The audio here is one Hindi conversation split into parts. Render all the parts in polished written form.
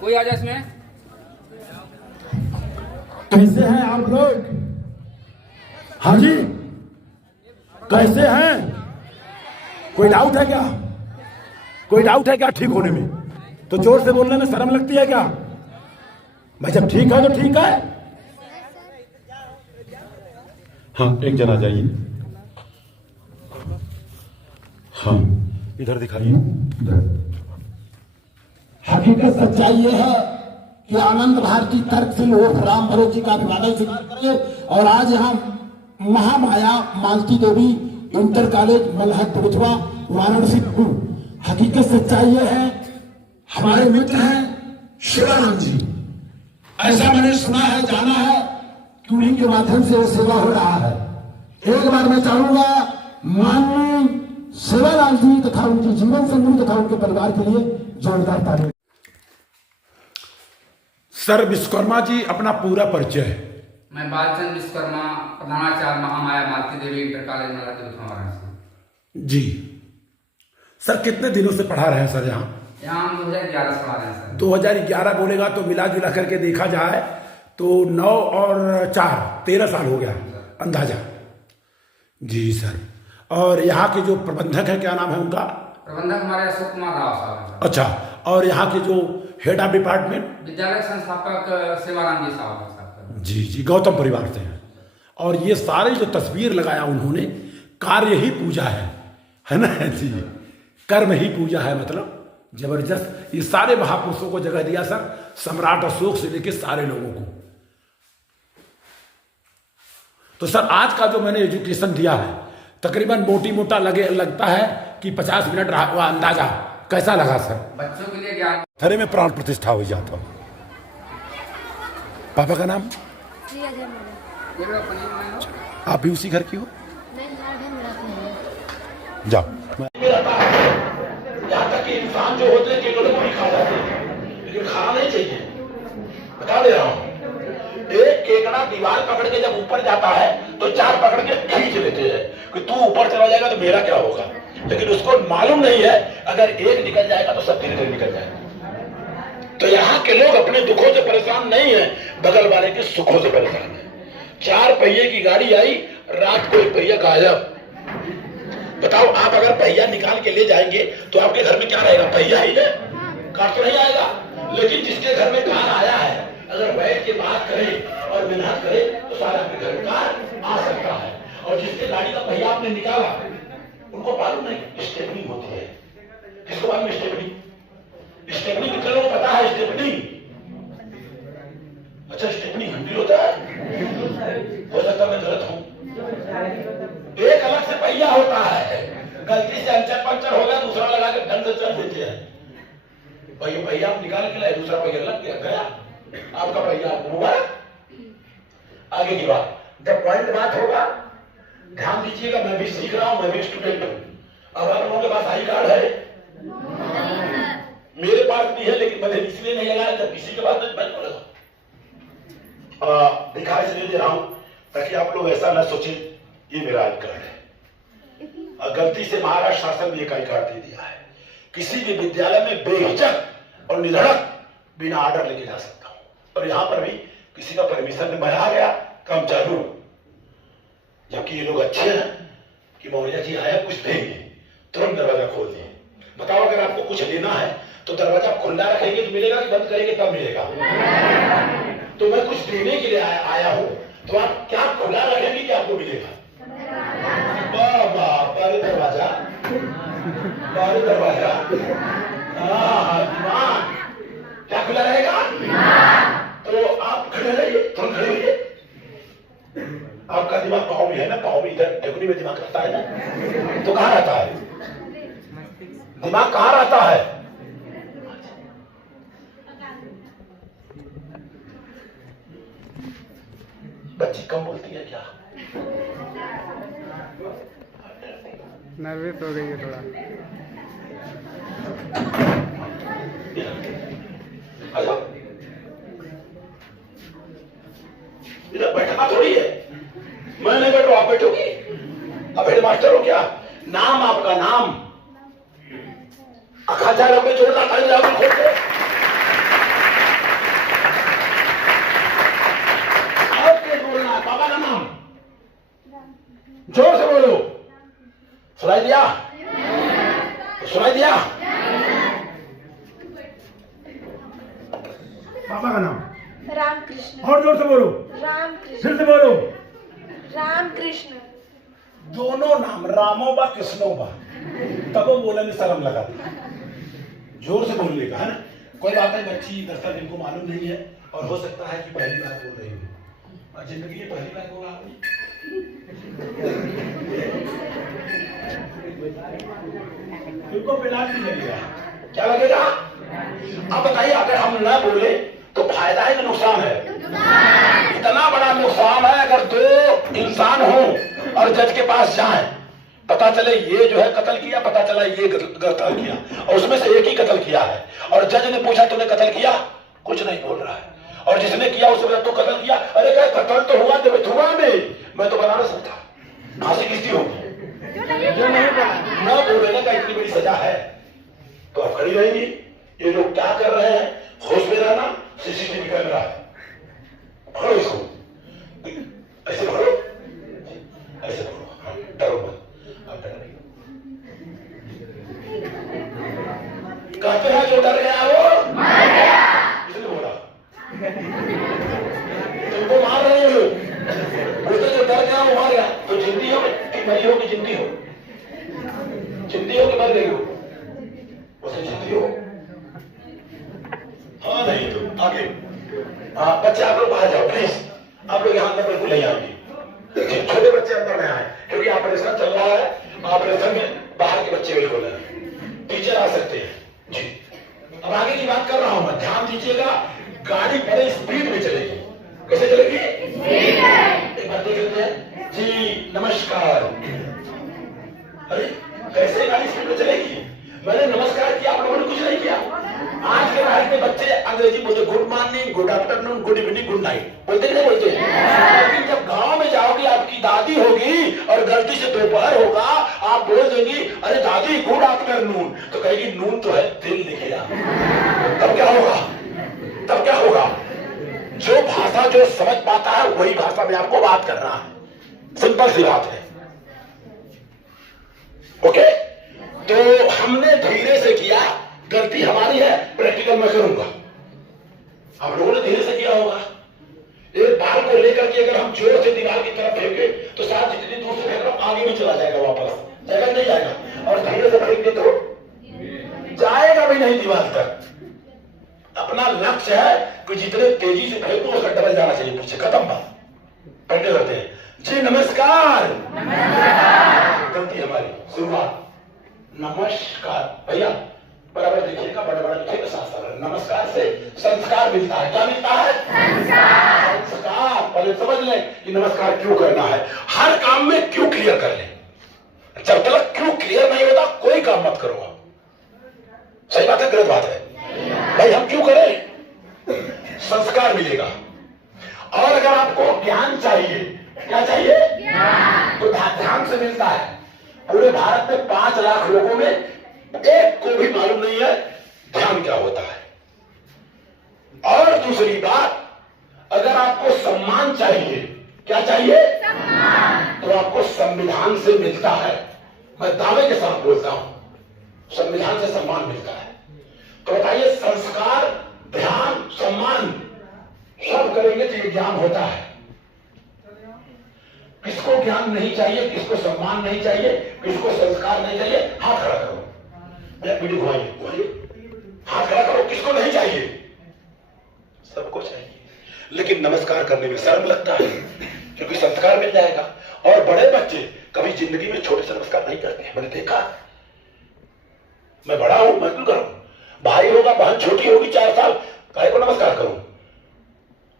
कोई आ जाए इसमें। कैसे हैं आप लोग? हाँ जी, कैसे हैं? कोई डाउट है क्या? कोई डाउट है क्या ठीक होने में? तो जोर से बोलने में शर्म लगती है क्या? भाई जब ठीक है तो ठीक है। हाँ, एक जना जाइए। हाँ, इधर दिखाइए। हकीकत सच्चाई ये है कि आनंद भारती तर्क सिंह और राम भरोच जी का अभिवादन स्वीकार करें। और आज यहाँ महामाया मालती देवी इंटर कॉलेज मलहट बुधवा वाराणसी। हकीकत सच्चाई ये है, हमारे मित्र हैं शिवानंद जी। ऐसा मैंने सुना है, जाना है कि उन्हीं के माध्यम से ये सेवा हो रहा है। एक बार मैं चाहूंगा माननीय शिवालाल जी तथा उनकी जीवन संगी तथा उनके परिवार के लिए जोरदार ताली। सर विश्वकर्मा जी, अपना पूरा परिचय। मैं बालचंद विश्वकर्मा, प्रधानाचार्य महामाया मालती देवी इंटर कॉलेज मलहट बुधवा वाराणसी। जी सर, कितने दिनों से पढ़ा रहे हैं सर यहाँ? यहाँ हम 2011 से पढ़ा रहे हैं सर। 2011 बोलेगा तो मिला जुला करके देखा जाए तो 9 और 4 13 साल हो गया अंदाजा। जी सर, और यहाँ के जो प्रबंधक है, क्या नाम है उनका? प्रबंधक हमारे अशोक कुमार राव साहब। अच्छा, और यहाँ के जो हेड ऑफ डिपार्टमेंट? विद्यालय संस्थापक सेवाराम जी साहब। जी जी, गौतम परिवार से हैं। और ये सारे जो तस्वीर लगाया उन्होंने, कार्य ही पूजा है ना जी, कर्म ही पूजा है, मतलब जबरदस्त। ये सारे महापुरुषों को जगह दिया सर, सम्राट अशोक से लेकर सारे लोगों को। तो सर आज का जो मैंने एजुकेशन दिया है, तकरीबन मोटी मोटा लगता है कि 50 मिनट रहा हुआ अंदाजा। कैसा लगा सर? बच्चों के लिए ज्ञान थरे में प्राण प्रतिष्ठा हो जाता। पापा का नाम? आप भी उसी घर की हो? जाओ। यहाँ तक कि इंसान जो होते हैं केवल को भी खा जाते हैं, लेकिन खाना नहीं चाहिए। बता दे रहा हूँ, एक केकड़ा दीवार पकड़ के जब ऊपर जाता है तो 4 पकड़ के खींच लेते हैं कि तू ऊपर चला जाएगा तो मेरा क्या होगा। लेकिन उसको मालूम नहीं है अगर एक निकल जाएगा तो सब धीरे धीरे निकल जाएगा। तो यहाँ के लोग अपने दुखों से परेशान नहीं है, बगल वाले के सुखों से परेशान है। 4 पहिए की गाड़ी आई, रात को 1 पहिया गायब। बताओ, आप अगर पहिया निकाल के ले जाएंगे तो आपके घर में क्या रहेगा? पहिया ही है, कार तो नहीं आएगा। लेकिन जिसके घर में कार आया है, अगर बैठ के बात करे और मेहनत करे तो सारा आपके घर में कार आ सकता है। और जिसके गाड़ी का पहिया आपने निकाला, उनको मालूम नहीं स्टेपनी होती है। किसको मालूम स्टेपनी? स्टेपनी कितने लोग पता है? स्टेपनी, अच्छा स्टेपनी हैंडल होता है। हो सकता मैं गलत हूं। एक अलग से पहिया होता है, गलती से अंचर पंचर हो गया, दूसरा लगा के ढंग से चल देते हैं। और ये पहिया आप निकाल के लाए, दूसरा पहिया लग गया, आपका पहिया मुबारक। आगे की बात, जब पॉइंट बात होगा ध्यान दीजिएगा। मैं भी सीख रहा हूं, मैं भी स्टूडेंट हूं। अब आप लोगों के पास आई कार्ड है? मेरे पास भी है, लेकिन मैंने इसलिए नहीं लगाया जब किसी के पास मैं बोलेगा दिखा इसलिए दे रहा हूं ताकि आप लोग ऐसा ना सोचे ये मेरा आई कार्ड है। गलती से महाराष्ट्र शासन ने एक आई कार्ड दे दिया है। किसी भी विद्यालय में बेहिचक और निधड़क बिना ऑर्डर लेके जा सकता हूं। और यहां पर भी किसी का परमिशन में आ गया, काम चालू। जबकि ये लोग अच्छे हैं कि मौर्या जी आया कुछ देंगे, तुरंत दरवाजा खोल दिए। बताओ, अगर आपको कुछ लेना है तो दरवाजा खुला रखेंगे तो मिलेगा कि बंद करेंगे तब मिलेगा? तो मैं कुछ देने के लिए आया हूं, तो आप क्या खुला रखेंगे कि आपको मिलेगा? बाहर दरवाजा, बाहर दरवाजा, दिमाग क्या खुला रहेगा? तो आप खड़े रहिए, तुम खड़े रहिए। आपका दिमाग पाँव में है ना, पाँव में इधर ढकुनी में दिमाग रहता है ना, तो कहाँ रहता है दिमाग? कहाँ रहता है? बच्ची कम बोलती है क्या? नर्वस हो गई है थोड़ा। इधर बैठना थोड़ी है, मैं नहीं बैठू, आप बैठोगी। अब हेड मास्टर हो क्या? नाम आपका नाम? अखाचा लोग जोड़ना खोल दो। पापा का नाम? रामकृष्ण। और जोर से बोलो। रामकृष्ण। फिर से बोलो। रामकृष्ण। दोनों नाम रामो बा कृष्णो बा, तब वो बोलने में शर्म लगा। जोर से बोलने का है ना। कोई बात नहीं, बच्ची दरअसल इनको मालूम नहीं है और हो सकता है कि पहली बार बोल रही हूँ और जिंदगी में पहली बार बोला आपने। इनको मिलान नहीं लगेगा, क्या लगेगा? अब बताइए, अगर हम न बोले तो फायदा है कि नुकसान है? इतना बड़ा नुकसान है अगर दो इंसान हो और जज के पास जाएं, पता चले ये जो है कत्ल किया, पता चला ये कत्ल किया और उसमें से एक ही कत्ल किया है और जज ने पूछा तूने कत्ल किया, कुछ नहीं बोल रहा है और जिसने किया उसने बोला तो कत्ल किया। अरे क्या कत्ल तो हुआ, जब हुआ नहीं, मैं तो बना नहीं सकता, फांसी किसकी होगी? न बोलने का इतनी बड़ी सजा है तो आप खड़ी रहेंगी। ये लोग क्या कर रहे हैं? होश में रहना, सीसीटीवी कैमरा है, पकड़ो इसको, ऐसे पकड़ो, ऐसे पकड़ो, हाँ, डरो मत, आप डर नहीं। कहते हैं जो डर गया वो इसने बोला, तुमको मार रहे हैं लोग, बोलते जो डर गया वो मार गया। तो जिंदी हो कि मरी हो कि जिंदी हो? जिंदी हो कि मर गई हो? उसे जिंदी हो। हाँ नहीं तो आगे, हाँ बच्चे आप लोग बाहर जाओ प्लीज, आप लोग यहाँ अंदर बिल्कुल नहीं आएंगे, छोटे बच्चे अंदर में आए क्योंकि ऑपरेशन चल रहा है। ऑपरेशन में बाहर के बच्चे बिल्कुल नहीं, टीचर आ सकते हैं जी। अब आगे की बात कर रहा हूं मैं, ध्यान दीजिएगा। गाड़ी बड़े स्पीड में चलेगी, कैसे चलेगी? एक बार देख लेते हैं जी। नमस्कार। अरे कैसे गाड़ी स्पीड में चलेगी? मैंने नमस्कार किया, आप लोगों ने कुछ नहीं किया। आज के भारत के बच्चे अंग्रेजी बोलते, good morning, good afternoon, good evening, good night, बोलते कि नहीं बोलते? लेकिन जब गांव में जाओगी, आपकी दादी होगी और गलती से दोपहर होगा, आप बोल देंगी अरे दादी गुड आफ्टरनून, तो कहेगी नून तो है दिल लिखेगा। तब क्या होगा? तब क्या होगा? जो भाषा जो समझ पाता है वही भाषा में आपको बात करना है, सिंपल सी बात है। ओके, तो हमने धीरे से किया, गलती हमारी है, प्रैक्टिकल मैं करूंगा। आप लोगों ने धीरे से किया होगा। एक बाल को लेकर के अगर हम जोर से दीवार की तरफ फेंके तो शायद जितनी दूर से फेंक रहा हूं आगे भी चला जाएगा, वापस जाएगा नहीं जाएगा, और धीरे से फेंके तो जाएगा भी नहीं दीवार तक। अपना लक्ष्य है कि जितने तेजी से फेंको उसका डबल जाना चाहिए पीछे, खत्म बात। पढ़ने करते हैं जी। नमस्कार, गलती हमारी, शुरुआत नमस्कार। भैया बराबर देखिएगा, बड़ा बड़ा लिखिएगा, साथ साथ। नमस्कार से संस्कार मिलता है। क्या मिलता है? संस्कार। पहले समझ लें कि नमस्कार क्यों करना है, हर काम में क्यों क्लियर कर लें। जब तक क्यों क्लियर नहीं होता कोई काम मत करो आप। सही बात है गलत बात है? भाई हम क्यों करें? संस्कार मिलेगा। और अगर आपको ज्ञान चाहिए, क्या चाहिए? तो ध्यान से मिलता है। पूरे भारत में 5 लाख लोगों में एक को भी मालूम नहीं है ध्यान क्या होता है। और दूसरी बात, अगर आपको सम्मान चाहिए, क्या चाहिए? सम्मान। तो आपको संविधान से मिलता है। मैं दावे के साथ बोलता हूं, संविधान से सम्मान मिलता है। तो बताइए, संस्कार, ध्यान, सम्मान सब करेंगे तो ये ज्ञान होता है। किसको ज्ञान नहीं चाहिए, किसको सम्मान नहीं चाहिए, किसको संस्कार नहीं चाहिए? हाथ खड़ा करो, वीडियो घुमाइए, हाथ खड़ा करो। किसको नहीं चाहिए? सबको चाहिए, लेकिन नमस्कार करने में शर्म लगता है क्योंकि संस्कार मिल जाएगा। और बड़े बच्चे कभी जिंदगी में छोटे से नमस्कार नहीं करते हैं, मैंने देखा। मैं बड़ा हूं, मैं क्यों करूं? भाई होगा, बहन छोटी होगी 4 साल, भाई को नमस्कार करूं।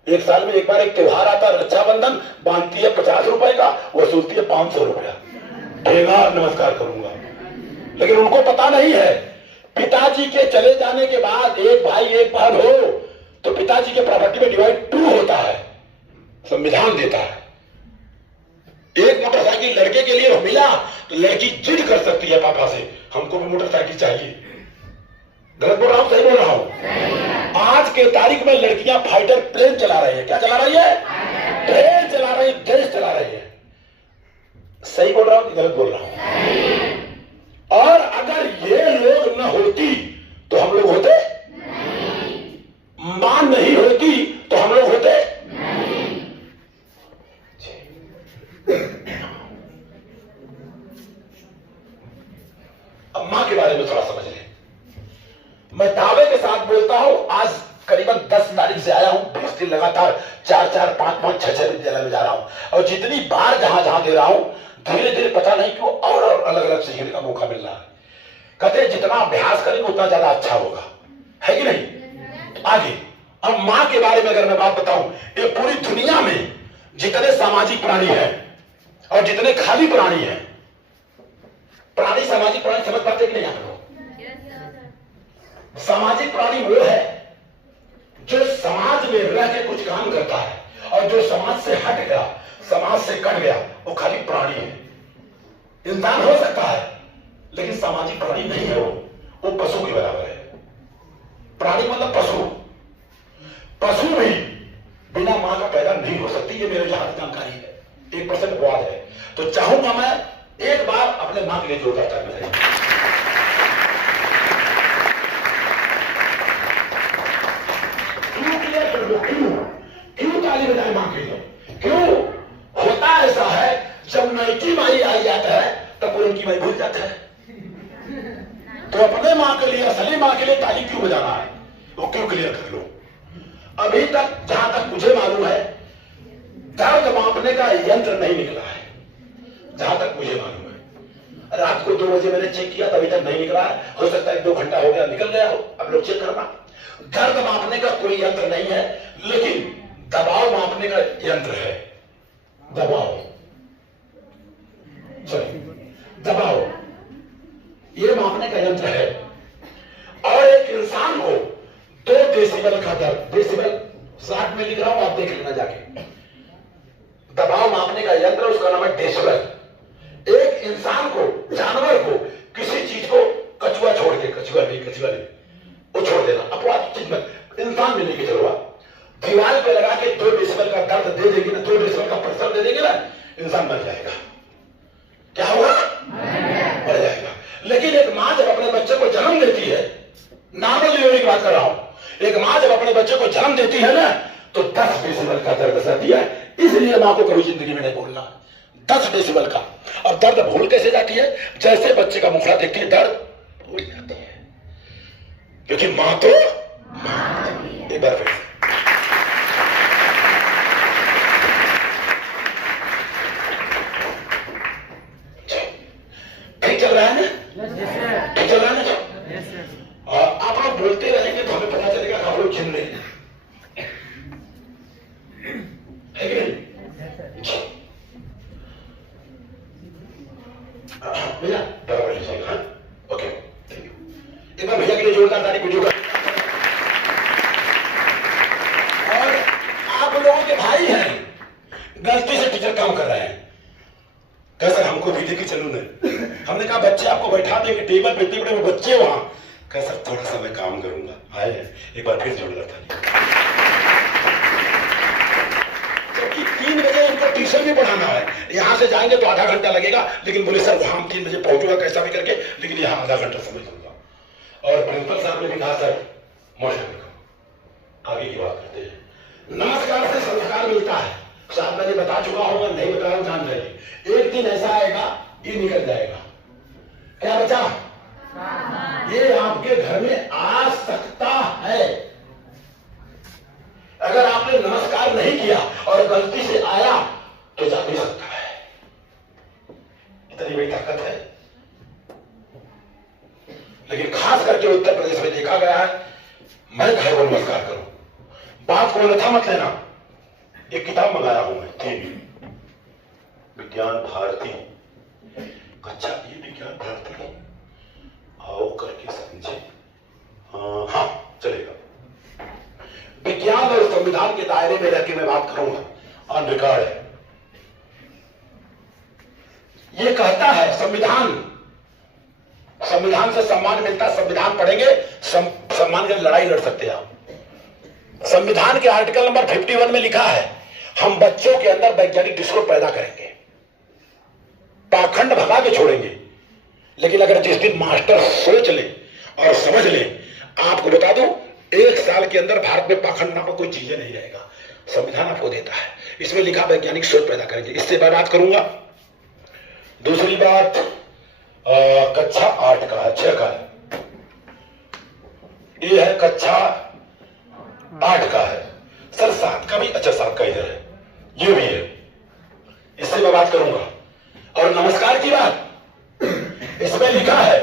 1 साल में एक बार एक त्योहार आता है, रक्षाबंधन, बांधती है 50 रुपए का, वसूलती है 500 रुपया, देगा, नमस्कार करूंगा। लेकिन उनको पता नहीं है, पिताजी के चले जाने के बाद एक भाई एक बहन हो तो पिताजी के प्रॉपर्टी में डिवाइड 2 होता है, संविधान देता है। एक मोटरसाइकिल लड़के के लिए मिला तो लड़की जिद कर सकती है पापा से, हमको भी मोटरसाइकिल चाहिए। गलत बोल रहा हूं, सही बोल रहा हूं? आज के तारीख में लड़कियां फाइटर प्लेन चला रही है। क्या चला रही है? ट्रेन चला रही है, देश चला रही है। सही बोल रहा हूं कि गलत बोल रहा हूं? और अगर ये लोग न होती तो हम लोग होते? मां नहीं हूं, आज करीबन 10 तारीख से आया हूं, 20 दिन लगातार 4-4, 5-5, 6-6 विद्यालय में जा रहा हूं, और जितनी बार जहां दे रहा हूं, धीरे धीरे पता नहीं क्यों और अलग अलग सीखने का मौका मिल रहा है। कहते जितना अभ्यास करेंगे उतना ज्यादा अच्छा होगा, है कि नहीं? आगे अब मां के बारे में अगर मैं बात बताऊं, ये पूरी दुनिया में जितने सामाजिक प्राणी हैं और जितने खाली प्राणी हैं, प्राणी सामाजिक प्राणी समझ पाते कि नहीं आप लोग? सामाजिक प्राणी वो है जो समाज में रह के कुछ काम करता है, और जो समाज से हट गया, समाज से कट गया, वो खाली प्राणी है। इंसान हो सकता है लेकिन सामाजिक प्राणी नहीं है, वो पशु के बराबर है। प्राणी मतलब पशु। पशु भी बिना मां का पैदा नहीं हो सकती, ये मेरे जहां जानकारी है, 1% अपवाद है। तो चाहूंगा मैं एक बार अपने मां के लिए जोरदार ताली बजाइए। क्यों ताली बजाए मां के लिए? क्यों? होता ऐसा है जब नैकी माई आई जाता है तब पुरन की माई भूल जाता है। तो अपने मां के लिए, असली मां के लिए ताली क्यों बजाना है, वो क्यों क्लियर कर लो। अभी तक जहां तक मुझे मालूम है, दर्द मापने का यंत्र नहीं निकला है, जहां तक मुझे मालूम है। रात को 2 बजे मैंने चेक किया, तभी तक नहीं निकला है। हो सकता है 2 घंटा हो गया, निकल गया हो, अब लोग चेक करना। दर्द मापने का कोई यंत्र नहीं है, लेकिन दबाव मापने का यंत्र है। दबाव, दबाव ये मापने का यंत्र है। और एक इंसान को 2 डेसिबल का दर्द, डेसिबल शार्ट में लिख रहा हूं, आप देख लेना जाके। दबाव मापने का यंत्र, उसका नाम है डेसिबल। एक इंसान को, जानवर को, किसी चीज को, कछुआ छोड़ के, कछुआ नहीं, वो छोड़ देना, अपवाद चीज में इंसान में लेके चलो, दीवार पे लगा के 2 डेसिबल का दर्द दे देगी ना, 2 डेसिबल का प्रेशर दे देंगे ना, इंसान मर जाएगा। क्या होगा? मर जाएगा। लेकिन एक मां जब अपने बच्चे को जन्म देती है, नॉर्मल डिलीवरी की बात कर रहा हूं, एक मां जब अपने बच्चे को जन्म देती है ना, तो 10 डेसिबल का दर्द सहती है। इसलिए मां को कभी जिंदगी में नहीं भूलना, 10 डेसिबल का। और दर्द भूल कैसे जाती है? जैसे बच्चे का मुखड़ा देखती है, दर्द भूल जाती है, क्योंकि मां तो एक बार फिर ठीक चल रहा है ना? ठीक चल रहा है ना? और आप लोग बोलते रहेंगे तो हमें पता चलेगा कि आप लोग चिन्ह रहे हैं, है कि नहीं? भैया बराबर लीजिएगा। हाँ, ओके, थैंक यू। एक बार भैया के लिए जोरदार ताली वीडियो का। और आप लोगों के भाई हैं, गलती से टीचर काम कर रहे हैं, कैसे हमको भी लेके चलो नहीं। हमने कहा बच्चे आपको बैठा देंगे टेबल पे, इतने बड़े बच्चे वहां, कैसे थोड़ा सा मैं काम करूंगा। आए एक बार फिर जोरदार ताली। क्योंकि 3 बजे इनको ट्यूशन भी पढ़ाना है, यहां से जाएंगे तो आधा घंटा लगेगा, लेकिन बोले सर वहां 3 बजे पहुंचूंगा कैसा भी करके, लेकिन यहां आधा घंटा समय लगूंगा। और प्रिंसिपल साहब ने भी कहा सर मोशन आगे की बात करते हैं। नमस्कार से संस्कार मिलता है, साहब मैंने बता चुका होगा, नहीं बताया जान रहे। एक दिन ऐसा आएगा, ये निकल जाएगा। क्या बचा? ये आपके घर में आ सकता है। अगर आपने नमस्कार नहीं किया और गलती से आया तो जा भी सकता है। इतनी बड़ी ताकत है। लेकिन खास करके उत्तर प्रदेश में देखा गया है, मैं घर को नमस्कार करूं, बात को अन्यथा मत लेना। एक किताब मंगाया हूं मैं, 3 विज्ञान भारती। अच्छा, ये विज्ञान भारती है, आओ करके समझे। हाँ चलेगा। विज्ञान और संविधान के दायरे में रहकर मैं बात करूंगा, ऑन रिकॉर्ड है। ये कहता है संविधान से सम्मान मिलता है। संविधान पढ़ेंगे, सम्मान के लिए लड़ाई लड़ सकते हैं आप। संविधान के आर्टिकल नंबर 51 में लिखा है, हम बच्चों के अंदर वैज्ञानिक डिस्कोर्स पैदा करेंगे, पाखंड भगा के छोड़ेंगे। लेकिन अगर जिस दिन मास्टर सोच ले और समझ ले, आपको बता दूं 1 साल के अंदर भारत में पाखंड नामक कोई चीजें नहीं रहेगा। संविधान आपको देता है, इसमें लिखा वैज्ञानिक सोच पैदा करेंगे। इससे मैं बात करूंगा। दूसरी बात कक्षा 8 का 6 का, ये है कक्षा इसका भी, अच्छा साहब का इधर है, ये भी है, इससे मैं बात करूंगा। और नमस्कार की बात, इसमें लिखा है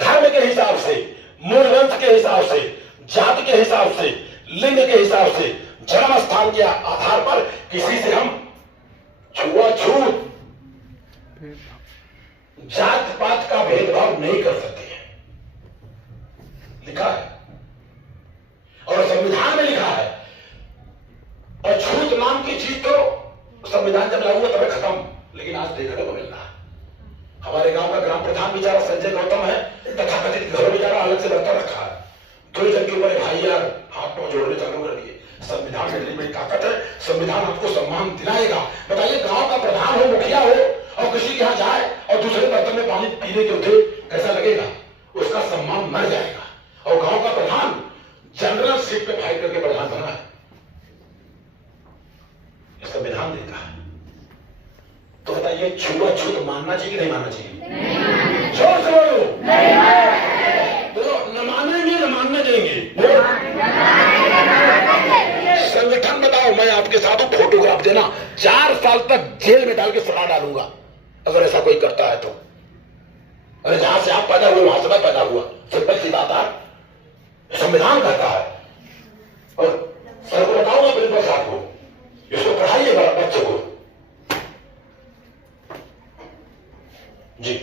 धर्म के हिसाब से, मूल वंश के हिसाब से, जाति के हिसाब से, लिंग के हिसाब से, जन्म स्थान के आधार पर किसी से हम छुआछूत, जात पात का भेदभाव नहीं कर सकते हैं, लिखा है। और संविधान में लिखा है। और छूत नाम की चीज तो संविधान जब लागू हुआ तब खत्म, लेकिन आज देखने को मिल रहा है। हमारे गांव का ग्राम प्रधान बेचारा संजय गौतम है, तथाकथित घरों बेचारा अलग से बर्तन रखा है, 2 जन के ऊपर भाई यार हाथ पांव जोड़ने चालू कर दिए। संविधान में इतनी बड़ी ताकत है, संविधान आपको सम्मान दिलाएगा। बताइए, गांव का प्रधान हो, मुखिया हो, और किसी के यहाँ जाए और दूसरे बर्तन में पानी पीने के उठे, कैसा लगेगा? उसका सम्मान मर जाएगा। और गांव का प्रधान जनरल सीट पे फाइट करके प्रधान बना है, संविधान देता है। तो बताइए, छुआछूत मानना चाहिए कि नहीं मानना चाहिए? जोर से बोलो। तो न मानेंगे न मानने देंगे। संगठन बताओ, मैं आपके साथ हूं, फोटोग्राफ देना, 4 साल तक जेल में डाल के सड़ा डालूंगा अगर ऐसा कोई करता है तो। अरे जहां से आप पैदा हुए वहां से मैं पैदा हुआ, सिंपल सी बात है, संविधान कहता है। और सर को बताऊंगा, प्रिंसिपल साहब को, इसको पढ़ाइएगा बच्चों को जी।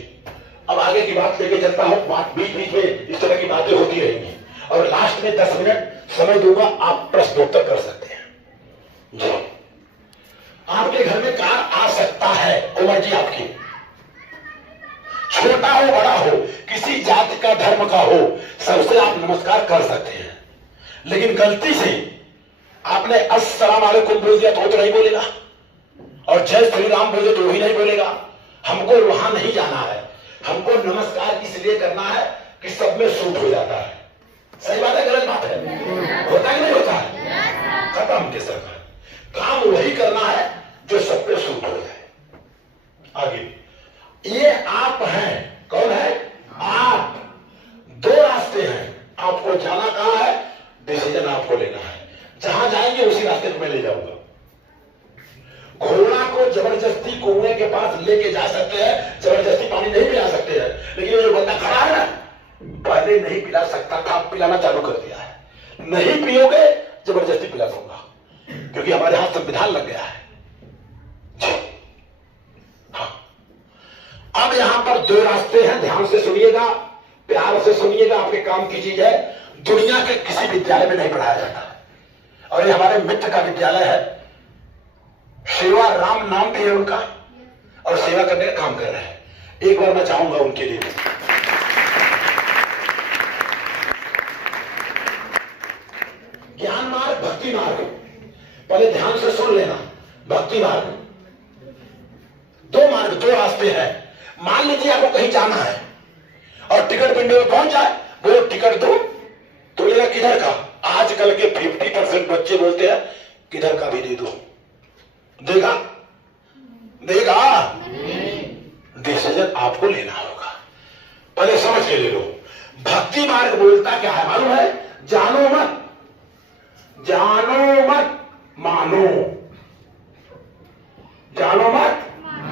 अब आगे की बात लेके चलता हूं, बात बीच बीच में इस तरह की बातें होती रहेंगी, और लास्ट में 10 मिनट समय दूंगा, आप प्रश्नोत्तर कर सकते हैं जी। आपके घर में कार आ सकता है, उम्र जी आपकी, छोटा हो बड़ा हो, किसी जाति का धर्म का हो, सबसे आप नमस्कार कर सकते हैं। लेकिन गलती से आपने अस्सलाम वालेकुम बोल दिया तो नहीं बोलेगा, और जय श्री राम बोल दिया तो भी नहीं बोलेगा। हमको वहां नहीं जाना है, हमको नमस्कार इसलिए करना है कि सब में सूट हो जाता है। सही बात है, गलत बात है? होता है कि नहीं होता है? खत्म के सब काम वही करना है जो सब पे सूट हो जाए। आगे, ये आप हैं, कौन है? आप। 2 रास्ते हैं, आपको जाना कहां है, डिसीजन आपको लेना है। जहां जाएंगे उसी रास्ते पे मैं ले जाऊंगा। घोड़ा को जबरदस्ती कुएं के पास लेके जा सकते हैं, जबरदस्ती पानी नहीं पिला सकते हैं, लेकिन ये जो बंदा खड़ा है ना, पहले नहीं पिला सकता था, पिलाना चालू कर दिया है। नहीं पियोगे, जबरदस्ती पिला दूंगा, क्योंकि हमारे हाथ संविधान लग गया है। हाँ, अब यहां पर 2 रास्ते हैं, ध्यान से सुनिएगा, प्यार से सुनिएगा, आपके काम की चीज है। दुनिया के किसी विद्यालय में नहीं पढ़ाया जाता, और ये हमारे मित्र का विद्यालय है, सेवा राम नाम भी है उनका, और सेवा करने का काम कर रहे हैं। एक बार मैं चाहूंगा उनके लिए ज्ञान मार्ग, भक्ति मार्ग, पहले ध्यान से सुन लेना। भक्ति मार्ग, 2 मार्ग, 2 रास्ते हैं। मान लीजिए आपको कहीं जाना है और टिकट विंडो में पहुंच जाए, बोलो टिकट दो, तो बोलेगा किधर का? आजकल के 50% बच्चे बोलते हैं किधर का भी दे दो। देगा? देगा? डिसीजन आपको लेना होगा, पहले समझ के ले लो। भक्ति मार्ग बोलता क्या है मालूम है? जानो मत, जानो मत मानो, जानो मत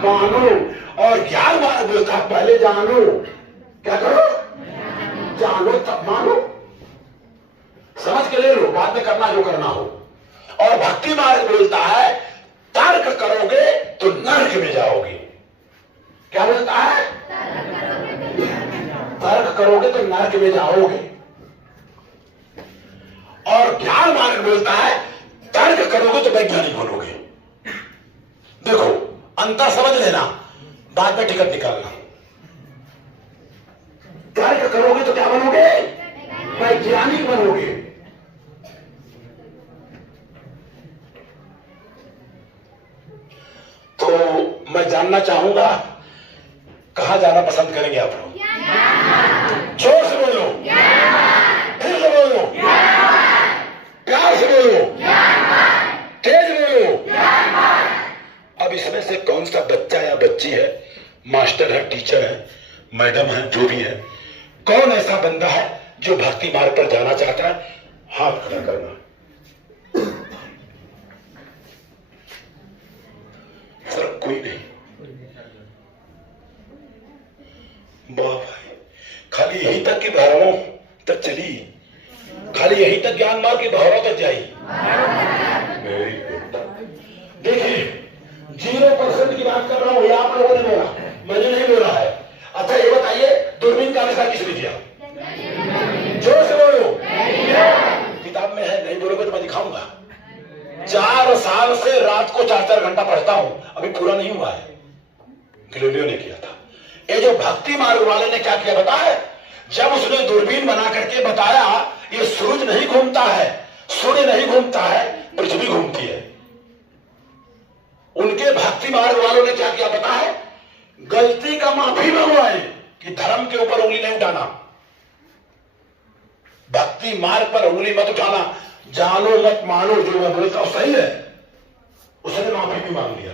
मानो। और ज्ञान मार्ग बोलता है पहले जानो, क्या करो? जानो तब मानो। समझ के ले लो, बाद में करना जो करना हो। और भक्ति मार्ग बोलता है तर्क करोगे तो नर्क में जाओगे। क्या बोलता है? तर्क करोगे तो नर्क में जाओगे। और ज्ञान मार्ग बोलता है तर्क करोगे तो वैज्ञानिक बनोगे। देखो, अंतर समझ लेना, बाद में टिकट निकालना। तर्क करोगे तो क्या बनोगे? वैज्ञानिक बनोगे। तो मैं जानना चाहूंगा, कहां जाना पसंद करेंगे आप लोग? जोर से बोलो, फिर से बोलो, प्यार से बोलो, तेज बोलो। अब इसमें से कौन सा बच्चा या बच्ची है, मास्टर है, टीचर है, मैडम है, जो भी है, कौन ऐसा बंदा है जो भक्ति मार्ग पर जाना चाहता है? हाथ खड़ा करना। कोई नहीं। वाह भाई, खाली यहीं तक की भैरवों तक चली, खाली यहीं तक ज्ञान मार्ग की भैरव तक जाई। Very good. देखिए 0% की बात कर रहा हूं, ये आप लोगों ने बोला, मैंने नहीं बोला है। अच्छा ये बताइए, दूरबीन का आविष्कार किसने किया? जोर से बोलो। किताब में है, नहीं बोलोगे तो मैं दिखाऊंगा। 4 साल से रात को 4-4 घंटा पढ़ता हूं, अभी पूरा नहीं हुआ है। गैलीलियो ने किया था। ये जो भक्ति मार्ग वाले ने क्या किया पता है? जब उसने दूरबीन बना करके बताया ये सूरज नहीं घूमता है, सूर्य नहीं घूमता है, पृथ्वी घूमती है। उनके भक्ति मार्ग वालों ने क्या किया पता है? गलती का माफी मंगवाए कि धर्म के ऊपर उंगली नहीं उठाना, भक्ति मार्ग पर उंगली मत उठाना, जानो मत मानो, जो मैं बोलता हूं सही है। उसने माफी भी मांग लिया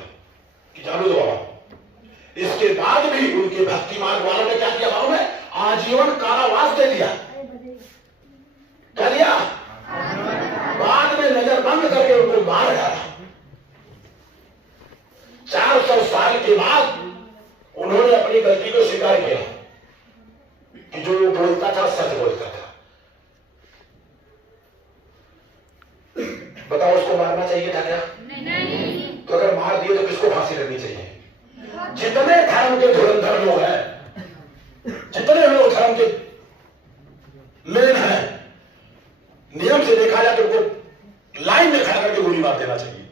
कि जानो दो बाबा। इसके बाद भी उनके भक्ति मार्ग वालों ने क्या किया मालूम है? आजीवन कारावास दे दिया। क्या दिया? बाद में नजर बंद करके उनको मार डाला। 400 साल के बाद उन्होंने अपनी गलती को स्वीकार किया कि जो वो बोलता था सच बोलता था। बताओ उसको मारना चाहिए था क्या? नहीं। तो अगर मार दिए तो किसको फांसी लगनी चाहिए? जितने धर्म के धुरंधर लोग हैं, जितने लोग धर्म के मेन हैं, नियम से देखा जाए तो उनको लाइन में खड़ा करके गोली मार देना चाहिए।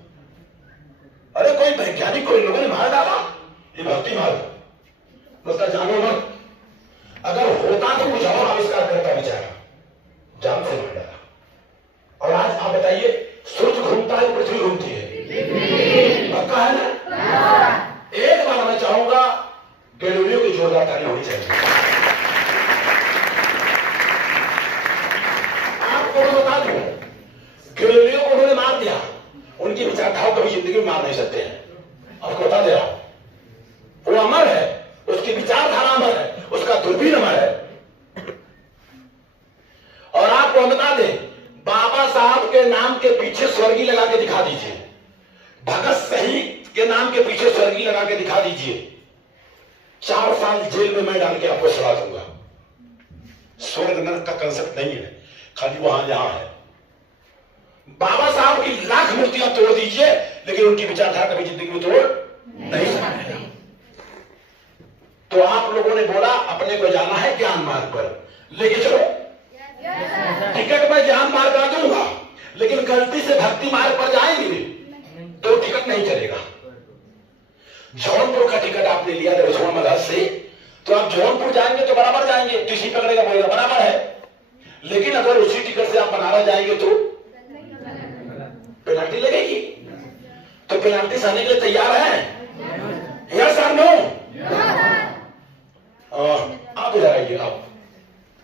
अरे कोई वैज्ञानिक कोई लोगों ने मार डाला, ये भक्ति मार्ग उसका जानो मत। अगर होता तो कुछ और आविष्कार करता बेचारा, जान से मार डाला। और आज आप बताइए, सूरज घूमता है, पृथ्वी घूमती है, पक्का है ना? एक बार मैं चाहूंगा गैलीलियो की जोरदार ताली होनी चाहिए। आपको मैं बता दूं, गैलीलियो को उन्होंने मार दिया, उनकी विचारधाराओं कभी जिंदगी में मार नहीं सकते हैं। आपको बता दे रहा हूं, वो अमर है, उसकी विचारधारा अमर है, उसका दूरबीन अमर है। और आपको हम बता दें, बाबा साहब के नाम के पीछे स्वर्गीय लगा के दिखा दीजिए, भगत सिंह के नाम के पीछे स्वर्गीय लगा के दिखा दीजिए, 4 साल जेल में मैं डाल के आपको सजा दूंगा। स्वर्ग नरक का कंसेप्ट नहीं है, खाली वहां यहां है। बाबा साहब की लाख मूर्तियां तोड़ दीजिए, लेकिन उनकी विचारधारा कभी जिंदगी में तोड़ नहीं सकते। तो आप लोगों ने बोला अपने को जाना है ज्ञान मार्ग पर, लेके चलो। टिकट मैं ज्ञान मार्ग का दूंगा, लेकिन गलती से भक्ति मार्ग पर जाएंगे तो टिकट नहीं चलेगा। जौनपुर का टिकट आपने लिया दर्शन मदद से, तो आप जौनपुर जाएंगे तो बराबर जाएंगे, टीसी पकड़ेगा बोलेगा बराबर है। लेकिन अगर उसी टिकट से आप बनारस जाएंगे तो पेनाल्टी लगेगी। तो पेनाल्टी सहने के लिए तैयार है? यस और नो? आप इधर आइए,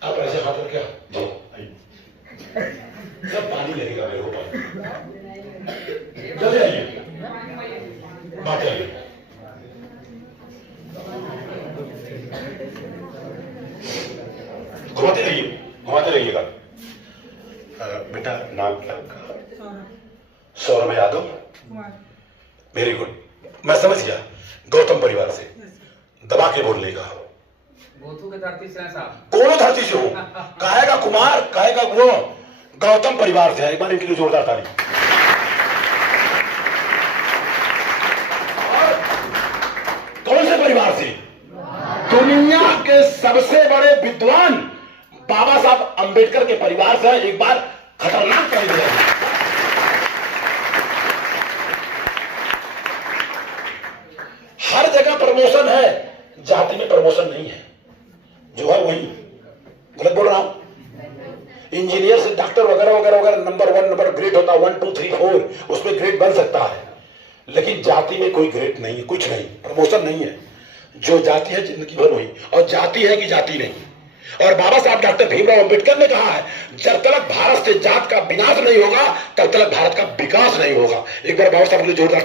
आप ऐसे हाथ रखे जो सब पानी लगेगा मेरे ऊपर, चले आइए, बात आइए। घुमाते रहिएगा। बेटा नाम क्या आपका? सौरभ यादव। वेरी गुड, मैं समझ गया, गौतम परिवार से। दबा के बोल लेगा। गोथू के धरती से साहब, कौन धरती से हो? कहेगा कुमार, कहेगा वो गौतम परिवार से है। एक बार इनके लिए जोरदार ताली। और कौन से परिवार से? दुनिया के सबसे बड़े विद्वान बाबा साहब अंबेडकर के परिवार से। एक बार खतरनाक कर दिया। हर जगह प्रमोशन है, जाति में प्रमोशन नहीं है। जो है वही, गलत बोल रहा हूं? इंजीनियर से डॉक्टर वगैरह वगैरह वगैरह नंबर 1 नंबर ग्रेड होता है, 1 2 3 4 उसमें ग्रेड बन सकता है, लेकिन जाति में कोई ग्रेड नहीं है, कुछ नहीं, प्रमोशन नहीं है। जो जाति है जिंदगी भर वही, और जाति है कि जाति नहीं। और बाबा साहब डॉक्टर भीमराव अंबेडकर ने कहा है, जब तक भारत से जात का विनाश नहीं होगा तब तक भारत का विकास नहीं होगा। एक बार बाबा साहब ने जोरदार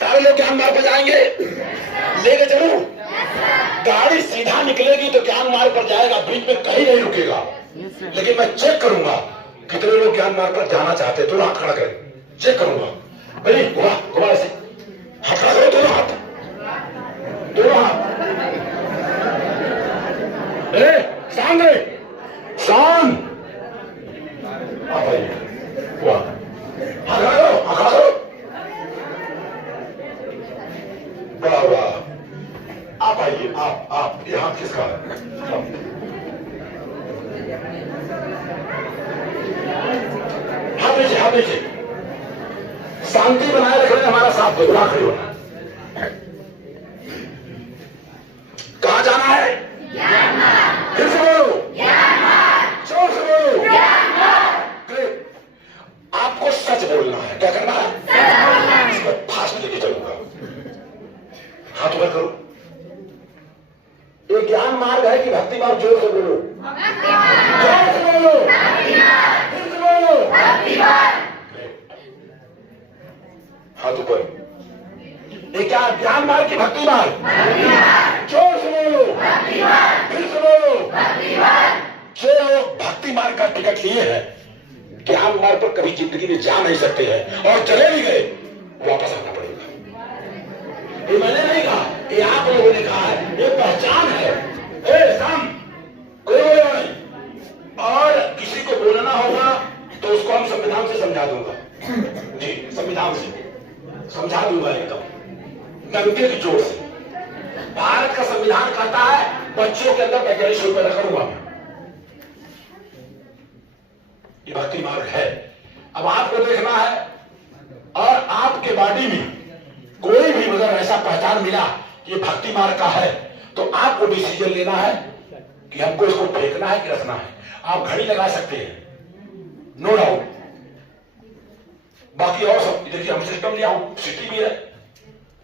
सारे लोग ज्ञान मार्ग पर जाएंगे, लेके चलूं? गाड़ी सीधा निकलेगी तो ज्ञान मार्ग पर जाएगा, बीच में कहीं नहीं रुकेगा। लेकिन मैं चेक करूंगा कितने लोग ज्ञान मार्ग पर जाना चाहते हैं? दोनों हाथ खड़ा करें, चेक करूंगा। अरे घुमा घुमा ऐसे हाथ खड़ा करो, दोनों हाथ, दोनों हाथ। शांत रहे, शांत। आप आइए, वाह, हाथ खड़ा करो, हाथ खड़ा करो। वाह वाह, आप आइए, आप ये हाथ किसका है? हाथ नीचे। शांति बनाए रखने हमारा साथ दो, खड़े होना। कहां जाना है? फिर से बोलो, जोर से बोलो। आपको सच बोलना है। क्या करना है? इसको फांस में लेके चलूंगा। हाथ ऊपर करो। ये ज्ञान मार्ग है कि भक्ति मार्ग? जोर से बोलो, जोर से बोलो, फिर से बोलो। हाथ ऊपर। ये क्या ज्ञान मार्ग की भक्ति मार्ग? जोर से बोलो, फिर से बोलो। जो लोग भक्ति मार्ग का टिकट लिए हैं, ज्ञान मार्ग पर कभी जिंदगी में जा नहीं सकते हैं, और चले भी गए वापस आना पड़ेगा। ये मैंने नहीं कहा, ये आप लोगों ने कहा है, ये पहचान है। कोई बोलेगा नहीं, और किसी को बोलना होगा तो उसको हम संविधान से समझा दूंगा जी, संविधान से समझा दूंगा एकदम डंके की जोर से। भारत का संविधान कहता है बच्चों के अंदर वैज्ञानिक शुरू पैदा करूंगा मैं। ये भक्ति मार्ग है। अब आपको देखना है, और आपके बॉडी में कोई भी अगर ऐसा पहचान मिला कि ये भक्ति मार्ग का है, तो आपको डिसीजन लेना है कि हमको इसको फेंकना है कि रखना है। आप घड़ी लगा सकते हैं, नो डाउट। बाकी और सब देखिए, हम सिस्टम लिया हूं, सिटी भी है,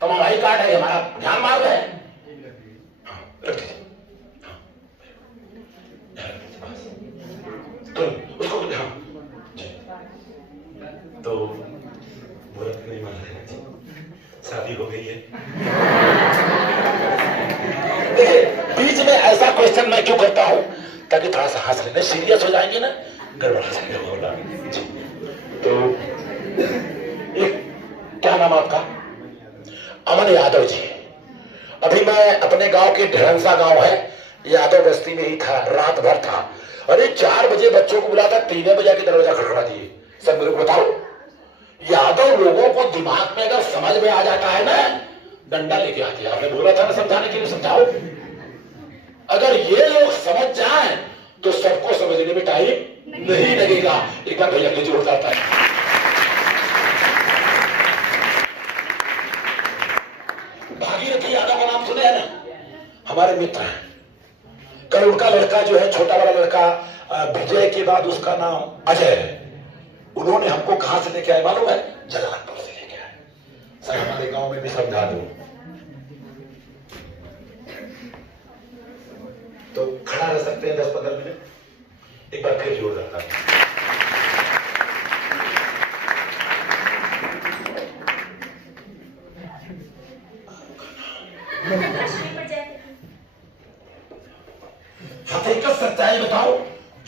तमाम कार्ड है, हमारा ध्यान मार्ग है। रख दीजिए, तो उसको तो मुहूर्त नहीं मान रहे, शादी हो गई है। देखिए, बीच में ऐसा क्वेश्चन मैं क्यों करता हूं, ताकि थोड़ा सा हंस लेना, सीरियस हो जाएंगे ना, गड़बड़ा जाएंगे। तो क्या नाम आपका? अमन यादव जी। अभी मैं अपने गांव के ढेरंसा गांव है, यादव बस्ती में ही था, रात भर था। अरे 4 बजे बच्चों को बुलाता, 3 बजे के दरवाजा खड़खड़ा दिए। सब मेरे को बताओ, यादव लोगों को दिमाग में अगर समझ में आ जाता है ना, डंडा लेके आते। आपने बोला था ना समझाने के लिए, समझाओ। अगर ये लोग समझ जाएं तो सबको समझने में टाइम नहीं लगेगा। एक बार भैया ने जोर जाता है। भागीरथी यादव का नाम सुने हैं ना, हमारे मित्र हैं। कल उनका लड़का जो है, छोटा वाला लड़का, विजय के बाद उसका नाम अजय है। उन्होंने हमको कहां से लेके आए मालूम है? जलालपुर से लेके आए। सर हमारे गांव में भी समझा दो। तो खड़ा रह सकते हैं 10-15 मिनट? एक बार फिर जोर रखना। हकीकत सच्चाई बताओ,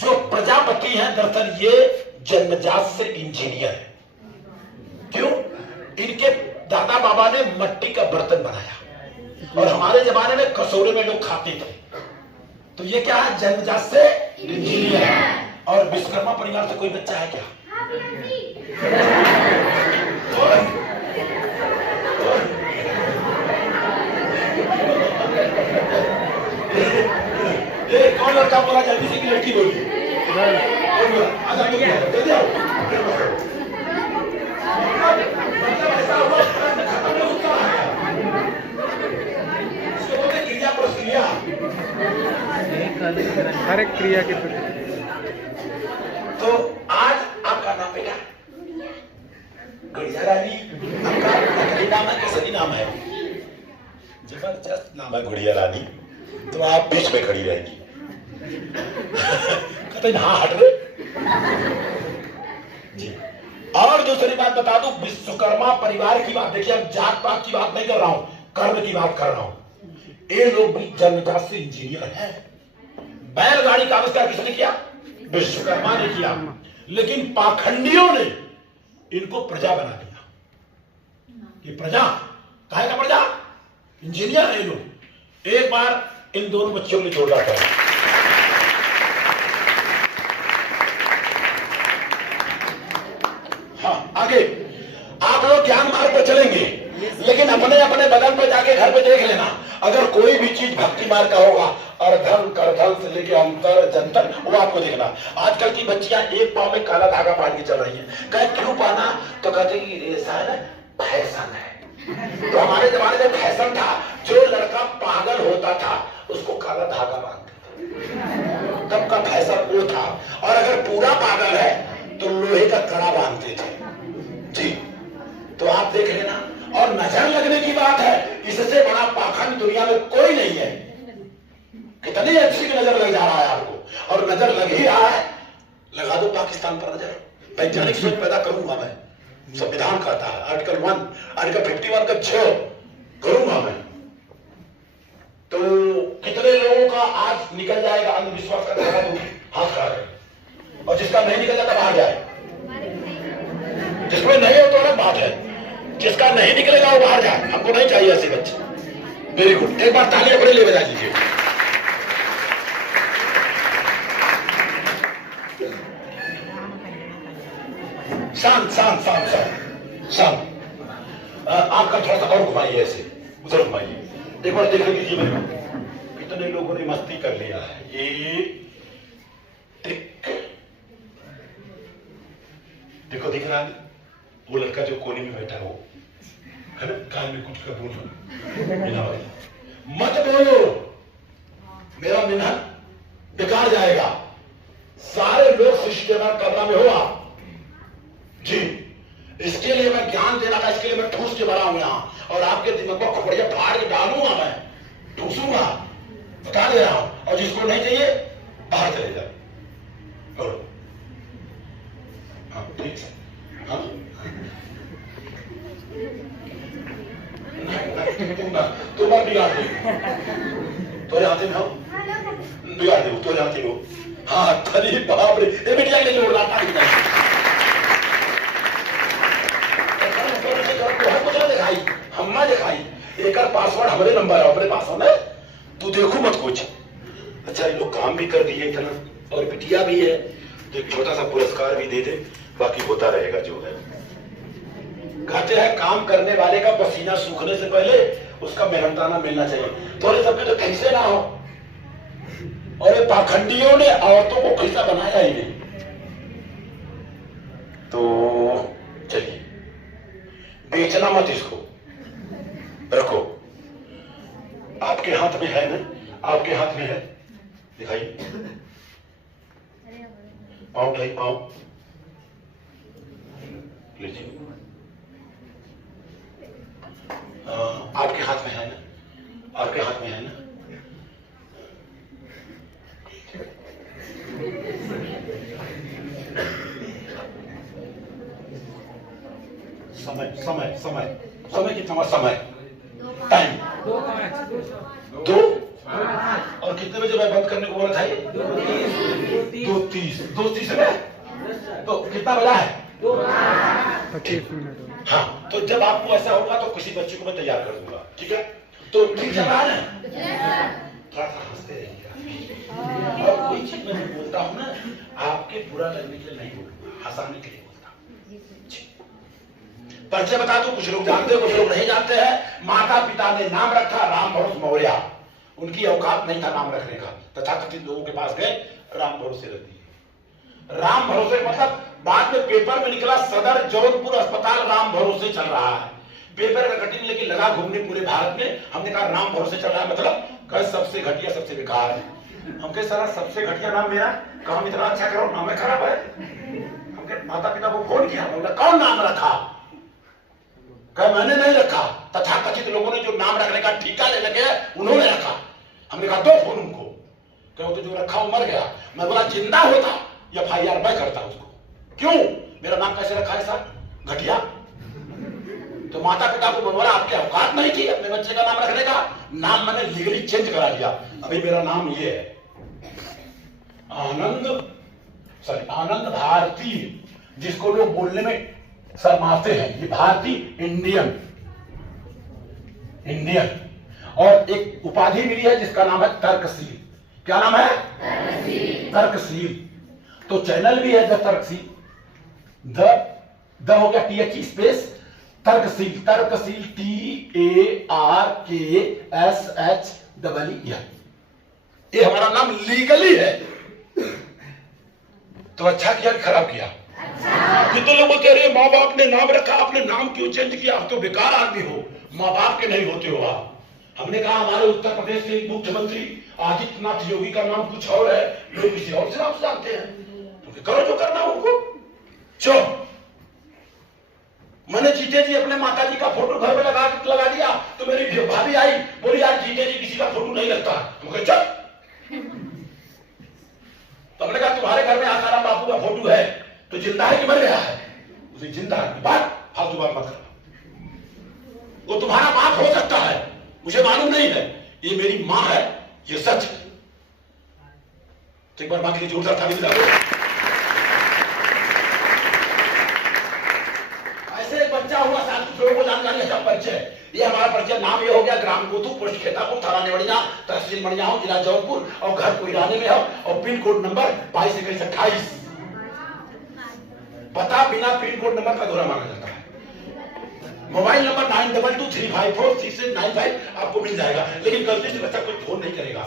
जो प्रजापति हैं दरअसल ये जन्मजात से इंजीनियर है। क्यों? इनके दादा बाबा ने मिट्टी का बर्तन बनाया, और हमारे जमाने में कसौरे में लोग खाते थे। तो ये क्या है? जन्मजात से इंजीनियर है। और विश्वकर्मा परिवार से कोई बच्चा है क्या? कौन लड़का बोला? जल्दी से की लड़की बोली। हर एक क्रिया के प्रति। तो आज आपका नाम बेटा गुड़िया रानी, आपका नकली नाम है कि सही नाम है? जबरदस्त नाम है गुड़िया रानी। तो आप बीच में खड़ी रहेंगी। कहते हाँ हट रहे जी। और दूसरी बात बता दूं, विश्वकर्मा परिवार की बात देखिए, हम जात पात की बात नहीं कर रहा हूं, कर्म की बात कर रहा हूं। ये लोग भी जन्मजात से इंजीनियर हैं। बैलगाड़ी का आविष्कार किसने किया? विश्वकर्मा ने किया। लेकिन पाखंडियों ने इनको प्रजा बना दिया। कि प्रजा काहे का प्रजा? इंजीनियर है लोग। एक बार इन दोनों बच्चों ने जोड़ रखा है। हाँ, आगे आप लोग ज्ञान मार्ग पर चलेंगे, लेकिन अपने अपने बगल पे जाके घर पे देख लेना, अगर कोई भी चीज भक्ति मार्ग का होगा, अर्धन करधन से लेके अंतर जंतर, वो आपको देखना। आजकल की बच्चियां एक पांव में काला धागा बांध के चल रही हैं। कहे क्यों पाना? तो कहते कि ऐसा है ना, फैशन है। तो हमारे जमाने में फैशन था, जो लड़का पागल होता था उसको काला धागा बांधते थे, तब का फैशन वो था। और अगर पूरा पागल है तो लोहे का कड़ा बांधते थे जी। तो आप देख लेना। और नजर लगने की बात है, इससे बड़ा पाखंड दुनिया में कोई नहीं है। कितनी अच्छी नजर लग जा रहा है आपको, और नजर लग ही रहा है, लगा दो पाकिस्तान पर नजर। वैज्ञानिक सोच पैदा करूंगा मैं, संविधान कहता है आर्टिकल 1, आर्टिकल 51 का 6 करूंगा मैं। तो कितने लोगों का आज निकल जाएगा अंधविश्वास का धागा? तो हाथ खड़ा है, और जिसका नहीं निकल जाता बाहर जाए। जिसमें नहीं हो तो अलग बात है, जिसका नहीं निकलेगा वो बाहर जाए। हमको नहीं चाहिए ऐसे बच्चे। वेरी गुड, एक बार ताली अपने लिए बजा लीजिए। शांत शांत शांत शांत शांत। आपका थोड़ा सा और घुमाइए, ऐसे उधर घुमाइए। एक बार देख लीजिए मेरे को, कितने लोगों ने मस्ती कर लिया है। ये ट्रिक देखो, दिख रहा है वो लड़का जो कोने में बैठा हो, है ना, कान में कुछ का बोलो, मत बोलो, मेरा मेहनत बेकार जाएगा। सारे लोग शिष्टगण करना में हुआ जी। इसके लिए मैं ज्ञान देना था, इसके लिए मैं ठूस के भरा हूं यहां, और आपके दिमाग को खोपड़िया फाड़ के डालूंगा, मैं ठूसूंगा, बता दे रहा हूं। और जिसको नहीं चाहिए बाहर चले जाओ। बोलो हाँ, ठीक है। हाँ? तुम बिगाड़ दे, तो जानते हो बिगाड़ दे, तो जानते हो। हाँ, तरी बाप रे, ये मीडिया के लिए जोड़ रहा था। दिखाई हमने दिखाई, एक पासवर्ड हमारे नंबर है अपने पास में, तू देखो मत कुछ। अच्छा, ये लोग काम भी कर दिए इतना, और बिटिया भी है, तो एक छोटा सा पुरस्कार भी दे दे, बाकी होता रहेगा जो है। कहते हैं काम करने वाले का पसीना सूखने से पहले उसका मेहनताना मिलना चाहिए। थोड़े सबके तो खीसे ना हो, और ये पाखंडियों ने औरतों को खीसा बनाया ही नहीं। तो चलिए, बेचना मत इसको, रखो। आपके हाथ में है ना, आपके हाथ में है, दिखाइए। पाँव ढाई, पाँव लीजिए। आपके हाथ में है ना, आपके हाथ में है ना। समय समय समय समय कितना? समय टाइम 2 और कितने बजे मैं बंद करने को बोला था? 2:30 में। तो कितना बजा है? 25 मिनट। हाँ, तो जब आपको ऐसा होगा तो किसी बच्चे को मैं तैयार कर दूंगा, ठीक है? तो ठीक चल रहा है ना? थोड़ा सा हंसते रहिएगा। और कोई चीज मैं बोलता हूँ ना, आपके बुरा लगने के लिए नहीं बोलूंगा, हंसाने के लिए बोलता हूँ। परिचय बता दो, कुछ लोग जानते हैं, कुछ लोग नहीं जानते हैं। माता पिता ने नाम रखा राम भरोसे मौर्य, उनकी औकात नहीं था नाम रखने का, तथाकथित लोगों के पास गए, राम भरोसे रख दिए। राम भरोसे मतलब बाद में पेपर में निकला सदर जौनपुर अस्पताल राम भरोसे चल रहा है। पेपर का कटिंग लेके लगा घूमने पूरे भारत में। हमने कहा राम भरोसे चल रहा है मतलब कल सबसे घटिया सबसे बेकार है। हम कहे सारा सबसे घटिया नाम मेरा, काम इतना अच्छा करो, नाम है खराब है। हम कहे माता पिता को फोन किया, बोला कौन नाम रखा? कहा मैंने नहीं रखा, तथाकथित लोगों ने जो नाम रखने का ठीका ले लगे उन्होंने रखा। हमने कहा दो फोन उनको। कहो तो जो रखा वो मर गया। मैं बोला जिंदा होता FIR मैं करता उसको। क्यों? मेरा नाम कैसे रखा है सर? घटिया। तो माता पिता को बोला आपके औकात नहीं थी अपने बच्चे का नाम रखने का। नाम मैंने लीगली चेंज करा दिया, अभी मेरा नाम ये है, आनंद सॉरी आनंद भारतीय, जिसको लोग बोलने में शर्माते हैं, ये भारतीय इंडियन और एक उपाधि मिली है जिसका नाम है तर्कशील। क्या नाम है? तर्कशील। तो चैनल भी है द तर्कशील, द हो गया TH स्पेस तर्कशील, तर्कशील TARKSHEE। ये हमारा नाम लीगली है। तो अच्छा किया कि खराब किया? कितने लोग बोलते हैं माँ बाप ने नाम रखा, आपने नाम क्यों चेंज किया, आप तो बेकार आदमी हो, माँ बाप के नहीं होते हो आप। हमने कहा हमारे उत्तर प्रदेश के मुख्यमंत्री आदित्यनाथ योगी का नाम कुछ और है, लोग किसी और से नाम से जानते हैं। तो करो जो करना उनको। चलो मैंने जीते जी अपने माता जी का फोटो घर में लगा दिया, तो मेरी भाभी आई बोली यार जीते जी किसी का फोटो नहीं लगता। हम कहे चल। तो हमने कहा तुम्हारे घर में आसाराम बापू का फोटो है तो जिंदा है कि मर गया है? उसे जिंदा है। बात फालतू बात मत करना, वो तुम्हारा बाप हो सकता है, मुझे मालूम नहीं है, ये मेरी मां है, ये सच है। तो एक बार मां के लिए जोरदार ताली बजा दो। ऐसे एक बच्चा हुआ, साथ कुछ लोगों को जानकारी है, परिचय। ये हमारा परिचय, नाम ये हो गया ग्राम गोतू, पोस्ट खेतापुर, थाना नेवड़िया, तहसील मणियाहू, जिला जौनपुर और घर कोयराने में है और पिन कोड नंबर 222128। पता बिना पिन कोड नंबर का अधूरा माना जाता है। मोबाइल नंबर 9223543695 आपको मिल जाएगा, लेकिन गलती से बच्चा कोई फोन नहीं करेगा।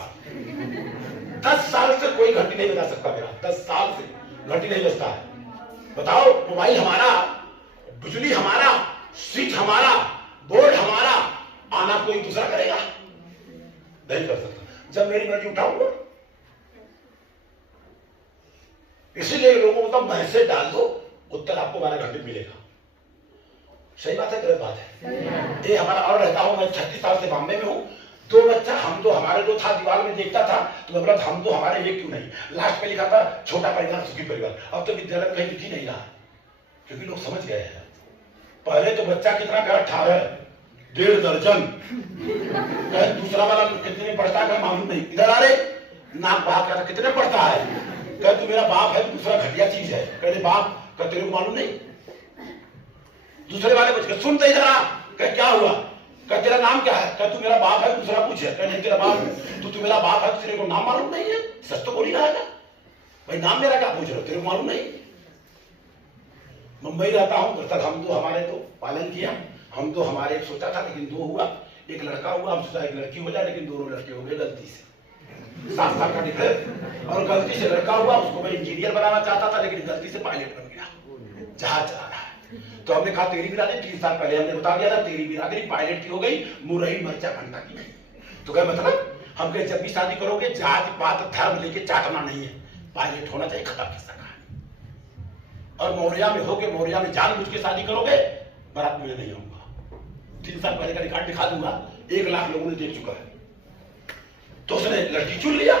10 साल से कोई घंटी नहीं बजा सकता मेरा, 10 साल से घंटी नहीं बजता है। बताओ, मोबाइल हमारा, बिजली हमारा, स्विच हमारा, बोर्ड हमारा, आना कोई दूसरा करेगा? नहीं कर सकता। जब मेरी मर्जी उठाऊंगा, इसीलिए लोगों को मैसेज डाल दो, उत्तर आपको 12 घंटे मिलेगा। सही बात है, गलत बात है? ये हमारा और रहता हूं, मैं 36 साल से बॉम्बे में हूं। 2 बच्चा हम तो हमारे जो था दीवार में देखता था, तो मैं बोला हम तो हमारे ये क्यों नहीं, लास्ट में लिखा था छोटा परिवार सुखी परिवार। अब तो विद्यालय में कहीं लिख ही नहीं रहा, क्योंकि लोग समझ गए हैं। पहले तो बच्चा कितना प्यार 18, 1.5 दर्जन, दूसरा वाला कितने में पढ़ता है मालूम नहीं, इधर आ रहे नाक बहा कर कितने पढ़ता है, कह तू मेरा बाप है, दूसरा घटिया चीज है, कहते बाप, कह तेरे को मालूम नहीं। दूसरे वाले बच्चे सुनते इधर आ, कह क्या हुआ, कह तेरा नाम क्या है, कह तू मेरा बाप है, दूसरा पूछे, कह नहीं तेरा बाप, तू मेरा बाप है, तेरे को नाम मालूम नहीं है, सच तो बोल ही रहा है भाई, नाम मेरा क्या पूछ रहे हो, तेरे को मालूम नहीं। मुंबई रहता हूं, तब तक हम तो हमारे तो पालन किया, हम तो हमारे सोचा था, लेकिन 2 हुआ, एक लड़का हुआ, हम सोचा एक लड़की हो जाए, लेकिन दोनों लड़के हो गए गलती से। 7 साल का डिफरेंस, और गलती से लड़का हुआ, उसको मैं इंजीनियर बनाना चाहता था, लेकिन गलती से पायलट बन गया, जहाज चला रहा है। तो हमने कहा तेरी बिरादरी, 3 साल पहले हमने बता दिया था, तेरी बिरादरी पायलट की हो गई, मुरही मरचा घंटा की नहीं। तो क्या मतलब, हम कहे जब भी शादी करोगे जाति पात धर्म लेके चाटना नहीं है, पायलट होना चाहिए, खत्म किस्सा कहानी। और मौर्या में होके मौर्या में जानबूझ के शादी करोगे, बारात में नहीं आऊंगा। 3 साल पहले का रिकॉर्ड दिखा दूंगा, 1 लाख लोगों ने देख चुका है। तो उसने लड़की चुन लिया,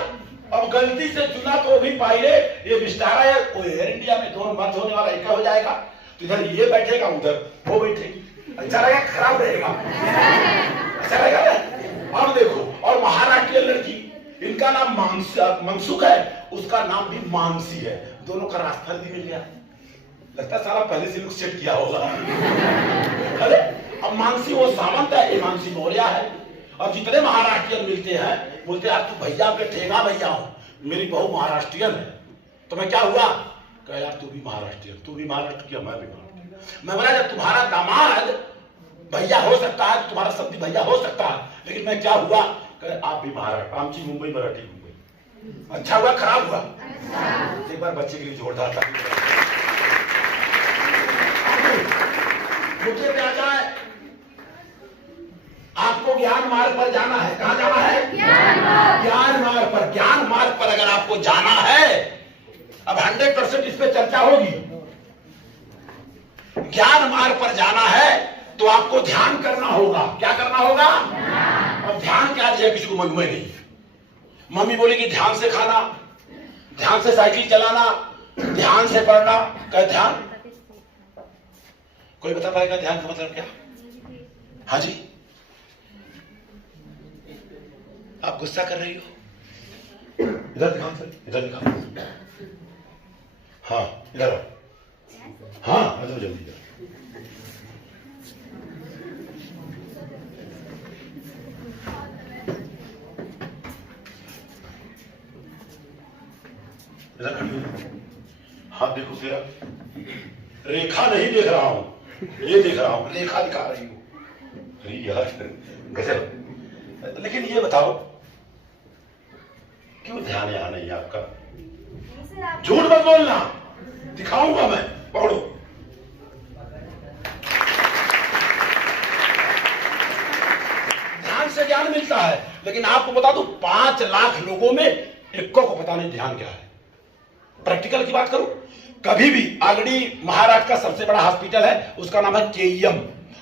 अब गलती से चुना तो भी पायलट, ये विस्तारा है, वो एयर इंडिया में दोनों मर्ज होने वाला एक हो जाएगा, तो इधर ये बैठेगा उधर वो बैठेगी, अच्छा रहेगा खराब रहेगा? अच्छा रहेगा ना। अब देखो, और महाराष्ट्रीय लड़की, इनका नाम मनसुख है, उसका नाम भी मानसी है, दोनों का रास्ता भी मिल गया। लगता सारा पहले से लोग सेट किया होगा। अरे अब मानसी वो सामंत है, ये मानसी मौर्य है। और जितने महाराष्ट्रियन मिलते हैं बोलते यार तू भैया के ठेगा भैया हो, मेरी बहू महाराष्ट्रियन है। तो मैं क्या हुआ, कह यार तू भी महाराष्ट्रियन, तू भी महाराष्ट्र किया, मैं भी महाराष्ट्र। मैं बोला जब तुम्हारा दामाद भैया हो सकता है, तुम्हारा सब्जी भैया हो सकता है, लेकिन मैं क्या हुआ, कह आप भी महाराष्ट्र, आमची मुंबई, मराठी मुंबई। अच्छा हुआ खराब हुआ? एक बार बच्चे के लिए जोरदार था। मुझे क्या जाए, आपको ज्ञान मार्ग पर जाना है। कहां जाना है? ज्ञान मार्ग पर। ज्ञान मार्ग पर अगर आपको जाना है, अब 100% इस पे चर्चा होगी। ज्ञान मार्ग पर जाना है तो आपको ध्यान करना होगा। क्या करना होगा? अब ध्यान क्या है, किसी को मालूम नहीं। मम्मी बोलेगी ध्यान से खाना, ध्यान से साइकिल चलाना, ध्यान से पढ़ना। क्या ध्यान? कोई बता पाएगा ध्यान का मतलब क्या? हाँ जी, आप गुस्सा कर रही हो, इधर दिखाओ सर, इधर दिखाओ। हाँ इधर आओ। हाँ आ जाओ जल्दी जाओ। इधर खड़ी हो। हाथ देखो तेरा, रेखा नहीं देख रहा हूं, ये देख रहा हूं, रेखा दिखा रही हूं। अरे यार गजब। लेकिन ये बताओ क्यों ध्यान यहां नहीं है आपका? झूठ मत बोलना, दिखाऊंगा मैं। पकड़ो। ध्यान से ज्ञान मिलता है, लेकिन आपको बता दूं 5 लाख लोगों में इक्को को पता नहीं ध्यान क्या है। प्रैक्टिकल की बात करूं, कभी भी ऑलरेडी महाराष्ट्र का सबसे बड़ा हॉस्पिटल है, उसका नाम है केईएम,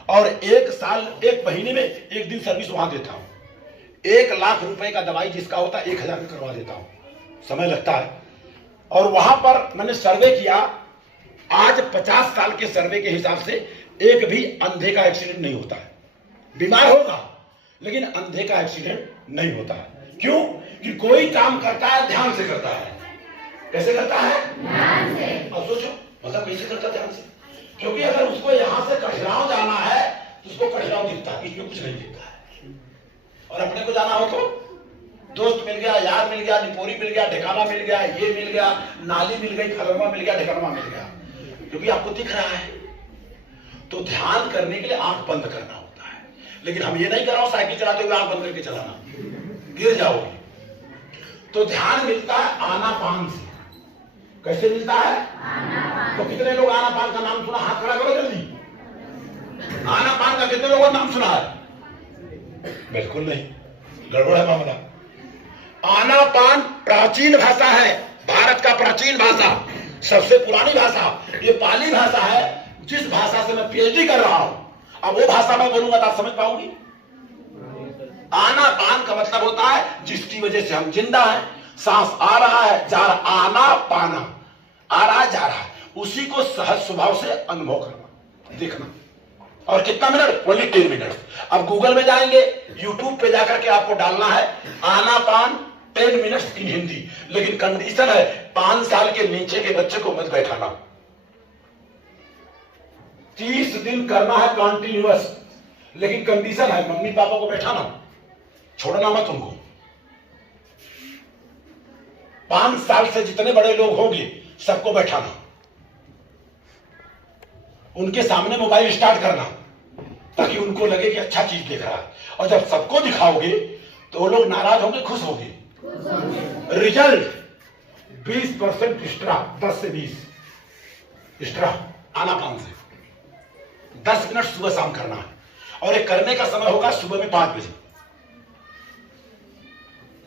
और 1 महीने में 1 दिन सर्विस वहां देता हूं। 1 लाख रुपए का दवाई जिसका होता है 1000 में करवा देता हूं, समय लगता है। और वहां पर मैंने सर्वे किया, आज 50 साल के सर्वे के हिसाब से एक भी अंधे का एक्सीडेंट नहीं होता है। बीमार होगा लेकिन अंधे का एक्सीडेंट नहीं होता है। क्यों? कि कोई काम करता है ध्यान से करता है। कैसे करता है? ध्यान से। अब सोचो मतलब कैसे करता ध्यान से? क्योंकि अगर उसको यहां से कठिनाव जाना है तो उसको कठिनाव दिखता है, इसमें कुछ नहीं दिखता है। और अपने को जाना हो तो दोस्त मिल गया, यार मिल गया, निपोरी मिल गया, ठिकाना मिल गया, ये मिल गया, नाली मिल गई, फलरमा मिल गया, ठिकाना मिल गया, क्योंकि आपको दिख रहा है। तो ध्यान करने के लिए आंख बंद करना होता है। लेकिन हम ये नहीं कर रहा हूं साइकिल चलाते हुए आंख बंद करके चलाना, गिर जाओगे। तो ध्यान मिलता है आनापान से। कैसे मिलता है? आनापान। तो कितने लोग आनापान का नाम सुना? हाथ खड़ा करो जल्दी। आनापान का कितने लोगों ने नाम सुना है? बिल्कुल नहीं, गड़बड़ है मामला। आनापान प्राचीन भाषा है, भारत का प्राचीन भाषा, सबसे पुरानी भाषा। ये पाली भाषा है, जिस भाषा से मैं पीएचडी कर रहा हूं। अब वो भाषा में बोलूंगा तो आप समझ पाओगी। आनापान का मतलब होता है जिसकी वजह से हम जिंदा हैं। सांस आ रहा है, जा रहा, आना पाना, आ रहा है, जा रहा है, उसी को सहज स्वभाव से अनुभव करना, देखना। और कितना मिनट? Only 10 minute. अब गूगल में जाएंगे, यूट्यूब पे जाकर के आपको डालना है आनापान 10 मिनट्स इन हिंदी। लेकिन कंडीशन है 5 साल के नीचे के बच्चे को मत बैठाना। 30 दिन करना है कंटिन्यूअस, लेकिन कंडीशन है मम्मी पापा को बैठाना, छोड़ना मत उनको। 5 साल से जितने बड़े लोग होंगे सबको बैठाना, उनके सामने मोबाइल स्टार्ट करना, ताकि उनको लगे कि अच्छा चीज देख रहा है। और जब सबको दिखाओगे तो वो लोग नाराज होंगे, खुश होंगे। रिजल्ट 20% एक्स्ट्रा, 10 से 20 एक्स्ट्रा आनापान से। 10 मिनट सुबह शाम करना है, और ये करने का समय होगा सुबह में 5 बजे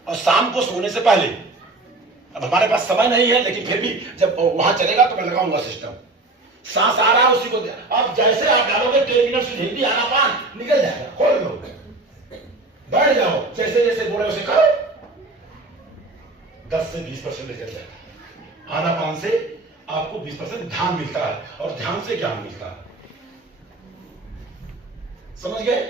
और शाम को सोने से पहले। अब हमारे पास समय नहीं है, लेकिन फिर भी जब वहां चलेगा तो मैं लगाऊंगा सिस्टम। सांस आ रहा है उसी को, अब जैसे आप डालोगे 10 मिनट से हिंदी आनापान निकल जाएगा। खोल लो, बैठ जाओ, जैसे जैसे बोले उसे करो, 10 से 20% निकल जाएगा। आनापान से आपको 20% ध्यान मिलता है, और ध्यान से ज्ञान मिलता है। समझ गए?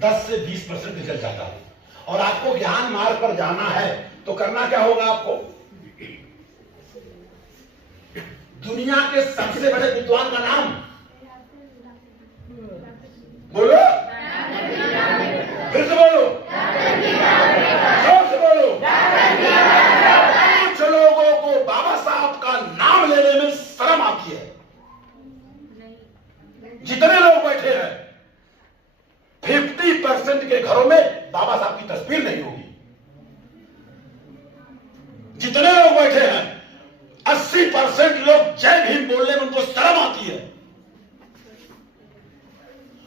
10 से 20% निकल जाता है। और आपको ज्ञान मार्ग पर जाना है तो करना क्या होगा? आपको दुनिया के सबसे बड़े विद्वान का नाम बोलो, फिर से बोलो, जोर से बोलो। कुछ लोगों को बाबा साहब का नाम लेने में शर्म आती है। जितने लोग बैठे हैं 50% के घरों में बाबा साहब की तस्वीर नहीं होगी। जितने लोग बैठे हैं 80% लोग जय भीम बोलने में उनको शर्म आती है।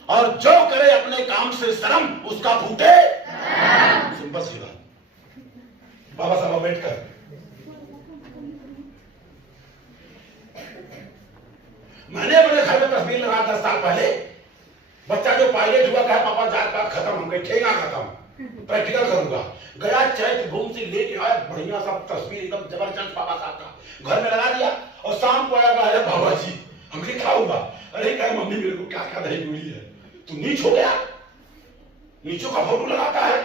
और जो करे अपने काम से शर्म, उसका फूटे सिंपल सी बात। बाबा साहब अम्बेडकर, मैंने अपने घर में तस्वीर लगा 10 साल पहले। बच्चा जो पायलट हुआ कहा पापा जात पात खत्म, हम कहे ठेगा खत्म, प्रैक्टिकल करूंगा। गया चैत भूमि से लेके आया बढ़िया सा तस्वीर एकदम जबरदस्त पापा साहब का, घर में लगा दिया। और शाम को आया अरे बाबा जी हम खाऊंगा। अरे कहे मम्मी मेरे को क्या क्या दही मिली है, तू नीच हो गया, नीचों का फोटो लगाता है।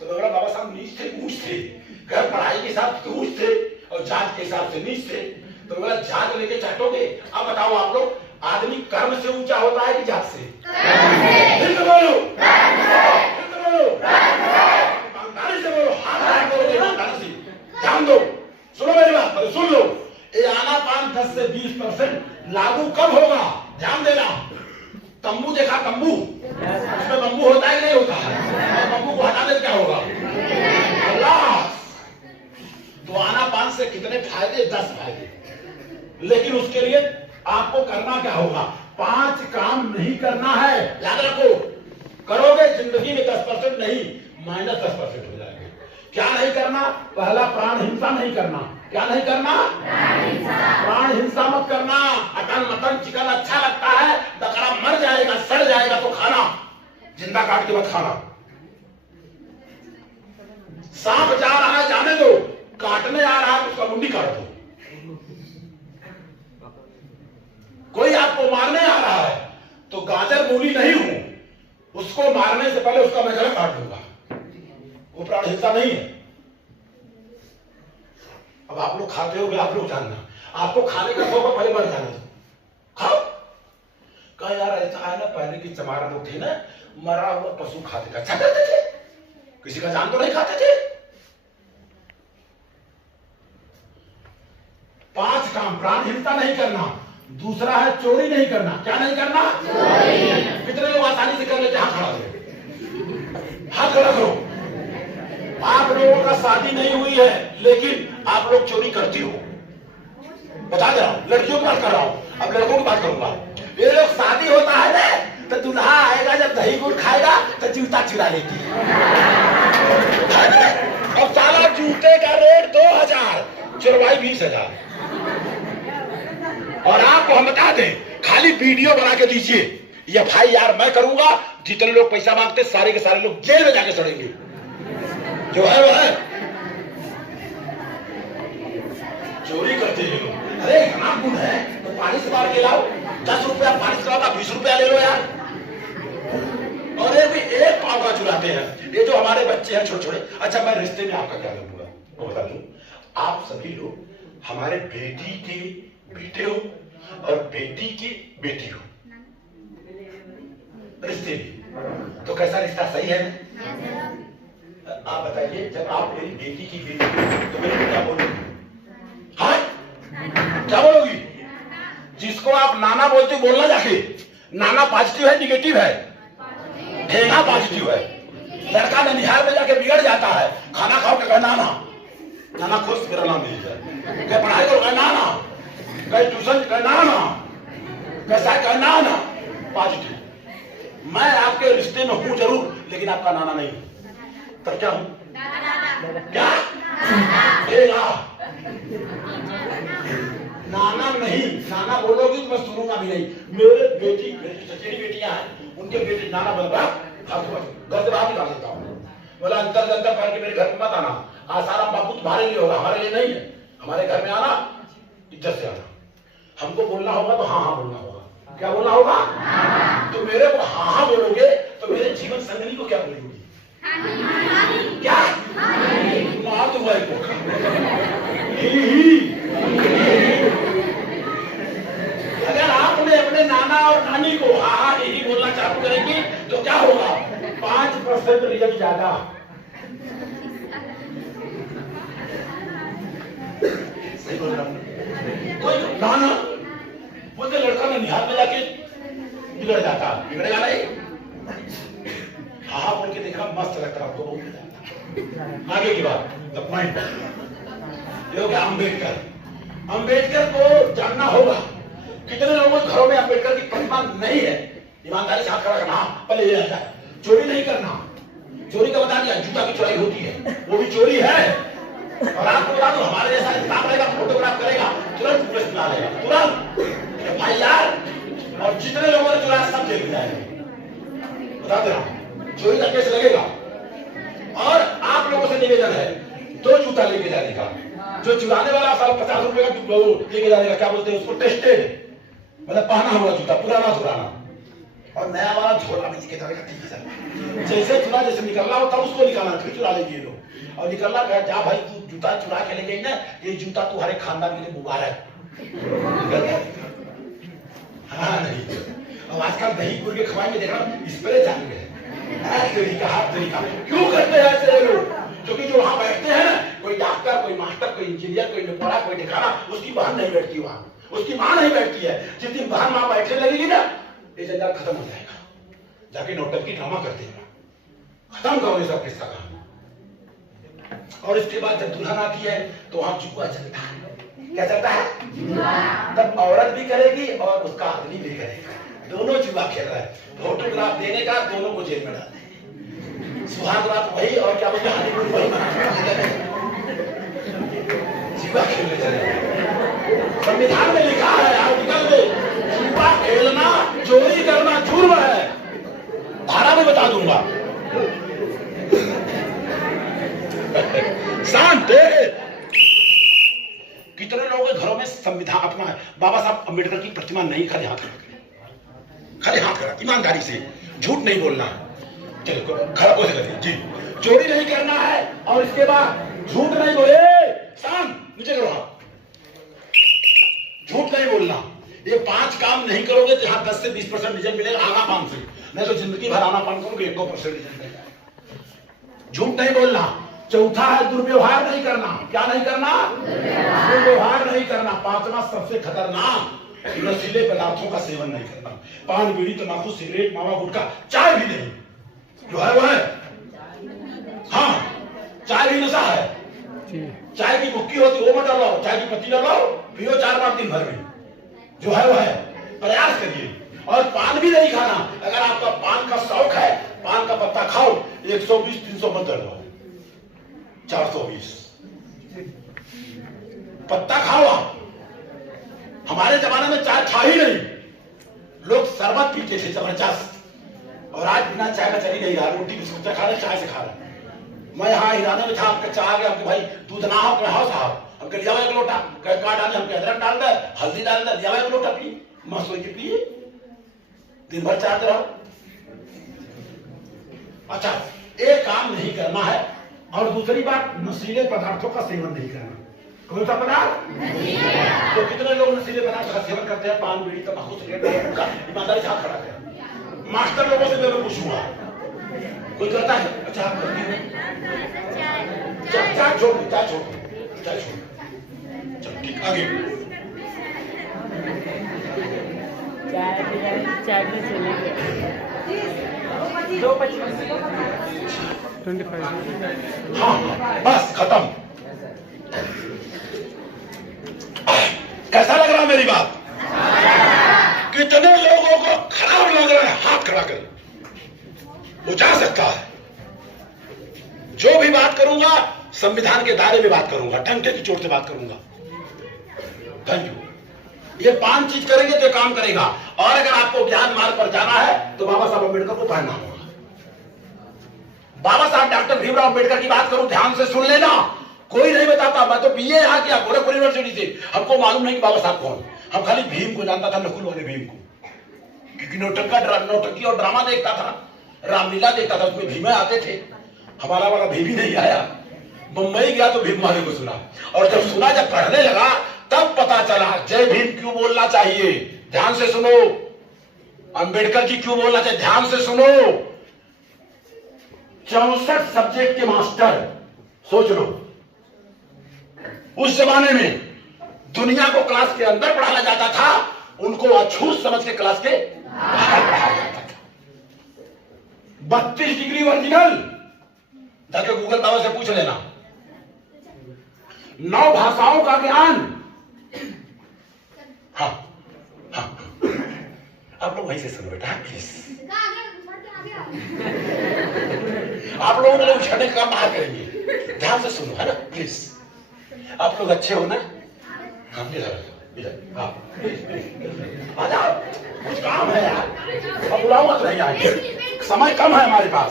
तो अगर बाबा साहब नीच थे, ऊंच थे, घर पढ़ाई के हिसाब से ऊंच थे और जात के हिसाब से नीच थे। तो बोला जात लेके चाटोगे। अब बताओ आप लोग, आदमी कर्म से ऊंचा होता है कि जात से? फिर तो बोलो, फिर तो बोलो, ईमानदारी से बोलो, हाथ बोलो, ईमानदारी से। ध्यान दो, सुनो मेरी बात, पहले सुन लो। ये आनापान 10 से 20% लागू कब होगा? ध्यान देना। तंबू देखा, तंबू, उसमें तंबू होता है कि नहीं होता है? और तंबू को हटा दे क्या होगा? अल्लाह। तो आनापान से कितने फायदे? 10 फायदे। लेकिन उसके लिए आपको करना क्या होगा? 5 काम नहीं करना है, याद रखो। करोगे जिंदगी में 10% नहीं, -10% हो जाएंगे। क्या नहीं करना? पहला, प्राण हिंसा नहीं करना। क्या नहीं करना? प्राण हिंसा मत करना। अटन मटन चिकन अच्छा लगता है, बकरा मर जाएगा, सड़ जाएगा तो खाना, जिंदा काट के मत खाना। सांप जा रहा है, जाने दो, काटने आ रहा है तो उसका मुंडी काट दो। कोई आपको मारने आ रहा है तो गाजर मूली नहीं हूं, उसको मारने से पहले उसका मैं गला काट दूंगा। वो प्राण हिंसा नहीं है। अब आप लोग खाते हो, आप लोग जानना, आपको खाने का शौक है, पहले मर जाने दो, खाओ। कहा यार ऐसा है ना, पहले की चमार लोग थे ना, मरा हुआ पशु खाते का अच्छा करते थे, किसी का जान तो नहीं खाते थे। 5 काम, प्राण हिंसा नहीं करना। दूसरा है चोरी नहीं करना। क्या नहीं करना? चोरी। कितने लोग आसानी से कर लेते? हाथ खड़ा करो, हाथ खड़ा करो। आप लोगों का शादी नहीं हुई है लेकिन आप लोग चोरी करती हो, बता दे रहा हूं। लड़कियों की बात कर रहा हूं, अब लड़कों की बात करूंगा। ये लोग शादी होता है ना, तो दूल्हा आएगा, जब दही गुड़ खाएगा तो जूता चुरा लेती है। अब साला जूते का रेट 2000, चुरवाई 20,000। और आपको हम बता दें, खाली वीडियो बना के दीजिए, ये भाई यार मैं करूंगा, जितने लोग पैसा मांगते सारे के सारे लोग जेल में जाके सड़ेंगे। जो है वो है, चोरी करते हैं लोग। अरे इतना गुण है तो पानी मार के लाओ, 10 रुपया पानी का 20 रुपया ले लो यार। और ये भी एक पाव का चुराते हैं। ये जो हमारे बच्चे हैं छोटे छोटे, अच्छा मैं रिश्ते में आपका क्या करूंगा वो बता दूं। आप सभी लोग हमारे बेटी के बेटे हो और बेटी की बेटी हो, रिश्ते में तो कैसा रिश्ता? सही है ना? आप बताइए, जब आप मेरी बेटी की बेटी हो तो मेरी क्या बोलोगी? हाँ, क्या बोलोगी? जिसको आप नाना बोलते हो, बोलना जाके। नाना पॉजिटिव है निगेटिव है? ठेंगा पॉजिटिव है। लड़का ननिहाल में जाके बिगड़ जाता है, खाना खाओ के कहना नाना, नाना खुश, मेरा नाम मिल जाए। क्या पढ़ाई करो? कहना नाना। कहीं ट्यूशन कहना ना, कैसा कहना ना, पॉजिटिव। मैं आपके रिश्ते में हूं जरूर, लेकिन आपका नाना नहीं हूं। तब क्या हूं? क्या? नाना नहीं। नाना बोलोगी तो मैं सुनूंगा भी नहीं। मेरे बेटी, मेरी चचेरी बेटियां हैं, उनके बेटे नाना बोल रहा, घर से बाहर निकाल देता हूँ। बोला अंतर अंतर पहन के मेरे घर में मत आना। आसाराम बापू तुम्हारे लिए होगा, हमारे लिए नहीं है। हमारे घर में आना, इज्जत से आना। हमको बोलना होगा तो हाँ हाँ बोलना होगा। क्या बोलना होगा? तो मेरे को हाँ हाँ बोलोगे तो मेरे जीवन संगनी को क्या बोलोगी? क्या? मार दूंगा इनको। अगर आपने अपने नाना और नानी को हाँ हाँ यही बोलना चालू करेंगे तो क्या होगा? 5% रिजल्ट ज्यादा। सही बोल रहा हूं? कोई नाना बोलते लड़का ने निहाल में जाके बिगड़ जाता, बिगड़ेगा नहीं। हाँ बोल के देखना, मस्त लगता है आपको, बहुत मजा आता। आगे की बात, द पॉइंट ये हो गया। अम्बेडकर, अम्बेडकर को जानना होगा। कितने लोगों के घरों में अम्बेडकर की प्रतिमा नहीं है? ईमानदारी से हाथ खड़ा करना। पहले ये रहता है, चोरी नहीं करना। चोरी का बता दिया, जूता की चोरी होती है, वो भी चोरी है। और आपको बता दो, हमारे जैसा इंसान रहेगा, फोटोग्राफ करेगा, तुरंत पुलिस बुला लेगा, तुरंत भाई यार। और जितने लोगों ने चुराया सब जेल में जाएंगे, बता दे रहा हूं। चोरी का केस लगेगा। और आप लोगों से निवेदन है, 2 जूता लेके जाने का। जो चुराने वाला साल 50 रुपए का लेके जाने का, क्या बोलते हैं उसको, टेस्टेड, मतलब पहना हुआ जूता, पुराना चुराना। और नया वाला झोला में लेके जाने का। ठीक है, जैसे चुरा, जैसे निकलना हो तब उसको निकालना, फिर चुरा लेंगे लोग। और निकलना, जा भाई तू जूता चुरा के ले गई ना, ये जूता तुम्हारे खानदान के लिए मुबारक, हाँ नहीं, अब आजकल दही गुड़ के खवाई में देखा स्प्रे चालू है। तरीका हाथ तरीका क्यों करते हैं ऐसे लोग? क्योंकि जो वहां बैठते हैं ना, कोई डॉक्टर, कोई मास्टर, कोई इंजीनियर, कोई निपड़ा, कोई ठिकाना, उसकी बहन नहीं बैठती वहां, उसकी मां नहीं बैठती है। जिस दिन बहन मां बैठने लगेगी ना, ये जंजाल खत्म हो जाएगा। जाके नौटंकी ड्रामा करते हैं, खत्म करो ये सब किस्सा का। और इसके बाद जब दुल्हन आती है तो वहां जुआ चलता है। क्या चलता है? तब औरत भी करेगी और उसका आदमी भी करेगा, दोनों जुआ खेल रहे हैं। फोटोग्राफ देने का दोनों को जेल में डाल देंगे। सुहाग रात वही और क्या बोलते हैं, हनीमून वही मनाने, जुआ खेलने चले। संविधान में लिखा है आर्टिकल में, जुआ खेलना, चोरी करना जुर्म है। धारा में बता दूंगा। शांत। कितने लोगों के घरों में संविधान अपना बाबा साहब अम्बेडकर की प्रतिमा नहीं, खाली हाथ रख, खाली हाथ रख, ईमानदारी से, झूठ नहीं बोलना है। चलो खड़ा हो जाइए जी। चोरी नहीं करना है और इसके बाद झूठ नहीं बोले। शांत, नीचे करो हाथ। झूठ नहीं बोलना। ये 5 काम नहीं करोगे तो यहाँ 10 से 20% रिजल्ट मिलेगा आनापान से। नहीं तो जिंदगी भर आनापान करोगे 1% रिजल्ट मिलेगा। झूठ नहीं बोलना। चौथा है दुर्व्यवहार नहीं करना। क्या नहीं करना? दुर्व्यवहार नहीं करना। 5वां सबसे खतरनाक, नशीले पदार्थों का सेवन नहीं करना। पान, बीड़ी, तंबाकू, सिगरेट, मावा, गुटखा, चाय भी नहीं, जो है वो है। हाँ, चाय भी नशा है। चाय की मुक्की होती वो मत लगाओ, चाय की पत्ती लगाओ, पियो 4 बार दिन भर में, जो है वो है। प्रयास करिए। और पान भी नहीं खाना। अगर आपका पान का शौक है, पान का पत्ता खाओ, 120, 300 मत दर्द, 420 पत्ता खाओ आप। हमारे जमाने में चाय था ही नहीं, लोग शरबत पीते थे जबरदस्त। और आज बिना चाय का चल ही नहीं रहा। रोटी बिस्कुट खा रहे, चाय से खा रहे। मैं यहाँ हिराने में था, आपका चाय आ गया, आपके भाई दूध ना हो, हाँ साहब हमके लिया एक लोटा, काट डाले, हमके अदरक डाल दे, हल्दी डाल दे, लिया एक लोटा पी, मस्त होके पिए, दिन भर चाहते रहो। अच्छा, एक काम नहीं करना है। और दूसरी बात, नशीले पदार्थों का सेवन नहीं करना। कौन सा पदार्थ? तो कितने लोग नशीले पदार्थ का सेवन करते हैं? पान, बीड़ी, तंबाकू, सिगरेट, ईमानदारी से हाथ खड़ा करें। मास्टर लोगों से मैं पूछूंगा, कोई करता है? अच्छा आप करती हैं? चाय छोड़, चाय छोड़, चाय छोड़। चलो ठीक, आगे। चाय में चलेंगे 2:25। हाँ बस खत्म। कैसा लग रहा है मेरी बात? कितने लोगों को खराब लग रहा है? हाथ खड़ा करें। वो जा सकता है। जो भी बात करूंगा संविधान के दायरे में बात करूंगा, डंके की चोट से बात करूंगा। Thank you. ये 5 चीज करेंगे तो काम करेगा। और अगर आपको ज्ञान मार्ग पर जाना है तो बाबा साहब अम्बेडकर को पढ़ना होगा। बाबा साहब डॉक्टर भीमराव अम्बेडकर की बात करूं, ध्यान से सुन लेना। कोई नहीं बताता। मैं तो बीए यहाँ किया गोरखपुर यूनिवर्सिटी से, हमको मालूम नहीं कि बाबा साहब कौन। हम खाली भीम को जानता था, नकुल वाले भीम को, क्योंकि नौटंकी और ड्रामा देखता था, रामलीला देखता था, उसमें भीमे आते थे। हमारा वाला भीम ही नहीं आया। मुंबई गया तो भीम वाले को सुना, और जब सुना, जब पढ़ने लगा, तब पता चला जय भीम क्यों बोलना चाहिए। ध्यान से सुनो। अंबेडकर जी क्यों बोलना चाहिए, ध्यान से सुनो। 64 सब्जेक्ट के मास्टर, सोच लो। उस जमाने में दुनिया को क्लास के अंदर पढ़ाया जाता था, उनको अछूत समझ के क्लास के बाहर पढ़ाया जाता था। 32 डिग्री ओरिजिनल, जाके गूगल बाबा से पूछ लेना। 9 भाषाओं का ज्ञान। हाँ हाँ, आप लोग वहीं से सुनो बेटा प्लीज। आप लोगों को उछलने का बाहर करेंगे, ध्यान से सुनो, है ना प्लीज। आप लोग अच्छे हो ना? हाँ इधर हाँ आ जाओ, कुछ काम है यार। अब बुलाऊंगा तो नहीं आएंगे, समय कम है हमारे पास।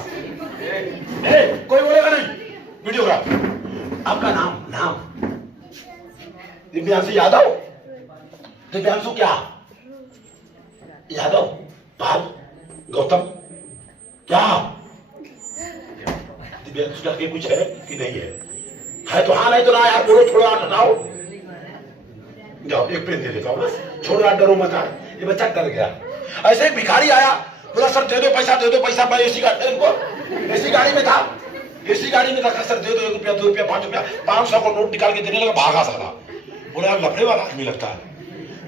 कोई बोलेगा नहीं। वीडियोग्राफ। आपका नाम? दिव्यांशु यादव। दिव्यांशु क्या? यादव, पाल, गौतम, क्या दिव्यांशु का के कुछ है कि नहीं है? है तो हाँ, नहीं तो ना यार, बोलो, छोड़ो, हाथ हटाओ। जाओ एक पेन दे देता हूँ बस, छोड़ो यार, डरो मत यार। ये बच्चा डर गया। ऐसे एक भिखारी आया, बोला सर दे दो पैसा, मैं एसी गाड़ी में था, एसी गाड़ी में था। सर दे दो 1 रुपया 2 रुपया 5 रुपया 500 को नोट निकाल के देने लगा, भागा साला। बोला यार लफड़े वाला आदमी लगता है,